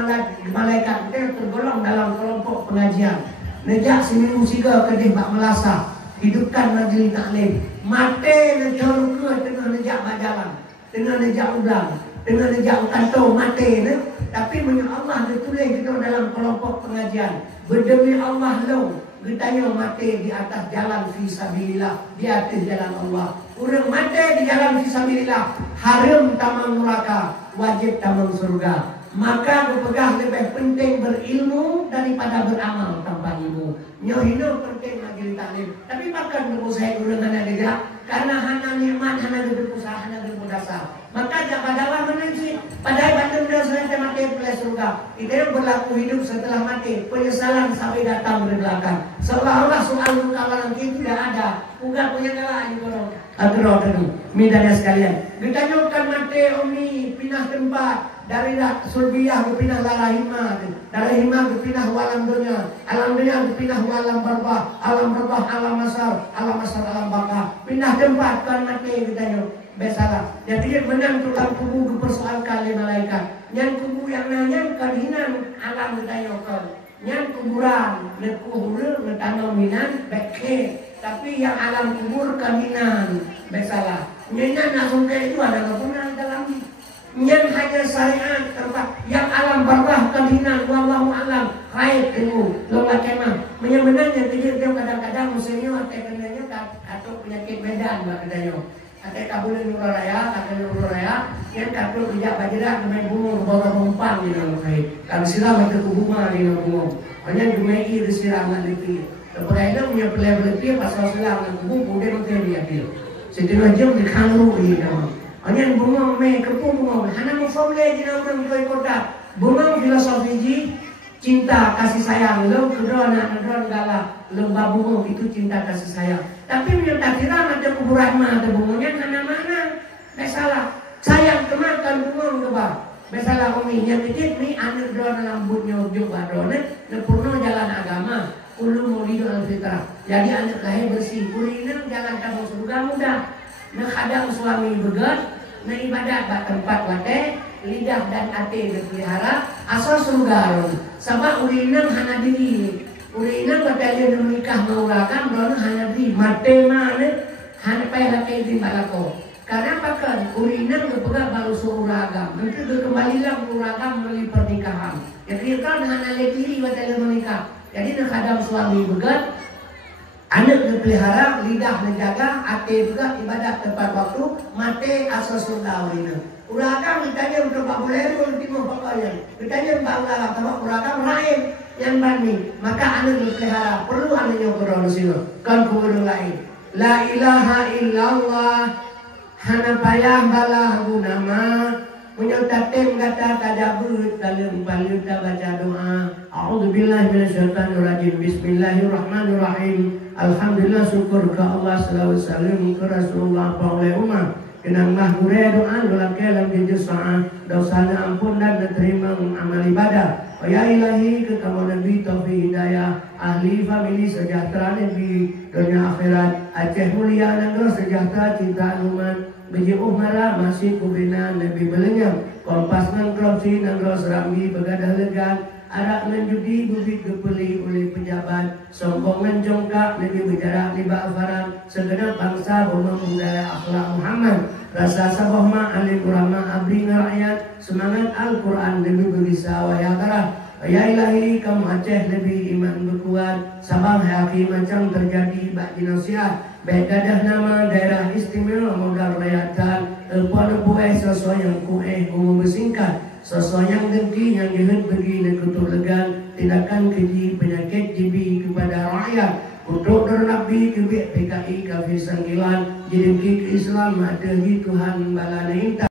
malaikat itu tergolong dalam kelompok pengajian. Nejak seminggu siga kedih bak melasa. Hidupkan majlis taklim. Mate nejak ke tengah nejak berjalan, tengah nejak ulang, tengah nejak kantor mate ne. Tapi menyo Allah ditulis kita dalam kelompok pengajian. Berdemi Allah lo, ditanya mate di atas jalan fisabilillah, di atas jalan Allah. Urang mate di jalan fisabilillah, haram tamang neraka, wajib tamang surga. Maka berpegang lebih penting berilmu daripada beramal tanpa ilmu. Nyohino penting lagi taklim. Tapi bahkan berusaha guru hana dia karena hana nikmat hana berusaha hana berdasar. Maka jabadalah menanci. Padahal bandung dia sudah mati oleh surga. Itu yang berlaku hidup setelah mati. Penyesalan sampai datang dari belakang. Seolah-olah soal kawalan itu tidak ada. Bukan punya kalah ini kalau. Akhirnya midanya sekalian. Ditanyakan mati umi pindah tempat. dari sulbiyah berpindah larahima, larahima berpindah alam dunia berpindah alam barzah, alam masar, alam baka, pindah tempat kan mati katanya. Besalah. Jadi menang tulang kubu dipersoalkan oleh malaikat. Yang kubu yang nanya hinan alam katanya kan. Yang kuburan lekuhur tanam minan beke. Tapi yang alam kubur kaminan. Besalah. Nyanyi langsung kayak itu ada kepunah dalam yang hanya syariat tempat yang alam barzah kaminan wallahu alam khair ilmu lomba kemah menyebenarnya dia kadang-kadang musimnya kenanya atau penyakit medan katanya ada kabulan nuraya yang kabul bijak bajira main bumung bawa penumpang di dalam kait kalau siram itu kubuma di dalam bumung hanya dumai di siraman itu kemudian punya pelai-pelai pasal siram dan bumung kemudian dia dia setiap jam di kanu ini nama hanya bumung me kepung bumung hanya mufamle di dalam koi kota bumung filosofi cinta kasih sayang lo kedron gala lomba bumung itu cinta kasih sayang tapi menyerta kira ada kuburan mah ada bumungnya mana salah sayang kemakan bumung keba salah umi yang kecil ni anak drone lambutnya ujuk badone nepurno jalan agama ulu mulidu al-fitrah jadi anak lahir bersih kuliner jalan kamu surga mudah menghadang suami begat na ibadat bak tempat wate lidah dan hati dipelihara asal surga sama ulinang hana diri ulinang batalion menikah mengurangkan dono hana diri mate mana hana payah laki di balako karena apa kan ulinang berpegang baru suragam nanti kembalilah uragam melalui pernikahan jadi kan hana diri batalion menikah jadi nak hadam suami begat anak dipelihara, lidah menjaga, hati juga ibadat tepat waktu, mati asal surga ini. Uragam ditanya untuk Pak Buleru di timur pakaian, ditanya Pak Ulala, kalau uragam lain yang bani, maka anak dipelihara perlu anaknya berdoa sini. Kan kudu lain. La ilaha illallah, hana payah balah gunama. Menyatakan kata tadabur dalam baluta baca doa. A'udzubillahi minasyaitonirrajim. Bismillahirrahmanirrahim. Alhamdulillah syukur ke Allah sallallahu alaihi wasallam ke Rasulullah sallallahu kenanglah gure doa dalam kalam dijusah dosanya ampun dan diterima amal ibadah. Ya ilahi ke kamu Nabi Taufiq Hidayah ahli famili sejahtera Nabi dunia akhirat Aceh mulia negara sejahtera cinta umat biji umara masih kubina Nabi belenyam kompas nan korupsi negara serambi begadah legan arak nan judi bubit kepeli oleh pejabat sombongan jongkak Nabi berjarak di ba'afaran segenap bangsa umum budaya akhlak Muhammad rasa sabah ma'alim ulama abdi rakyat semangat Al-Quran Nabi berbisa wayakara ya ilahi kamu Aceh lebih iman berkuat sabang hakim macam terjadi bak dinasihat bedadah nama daerah istimewa modal rayatan pada buai sesuai yang kueh umum bersingkat sesuai yang dengki yang dihent bagi nekutur legan tindakan keji penyakit jibi kepada rakyat untuk Nabi kebik PKI kafir sanggilan jadi ke Islam ada di Tuhan balana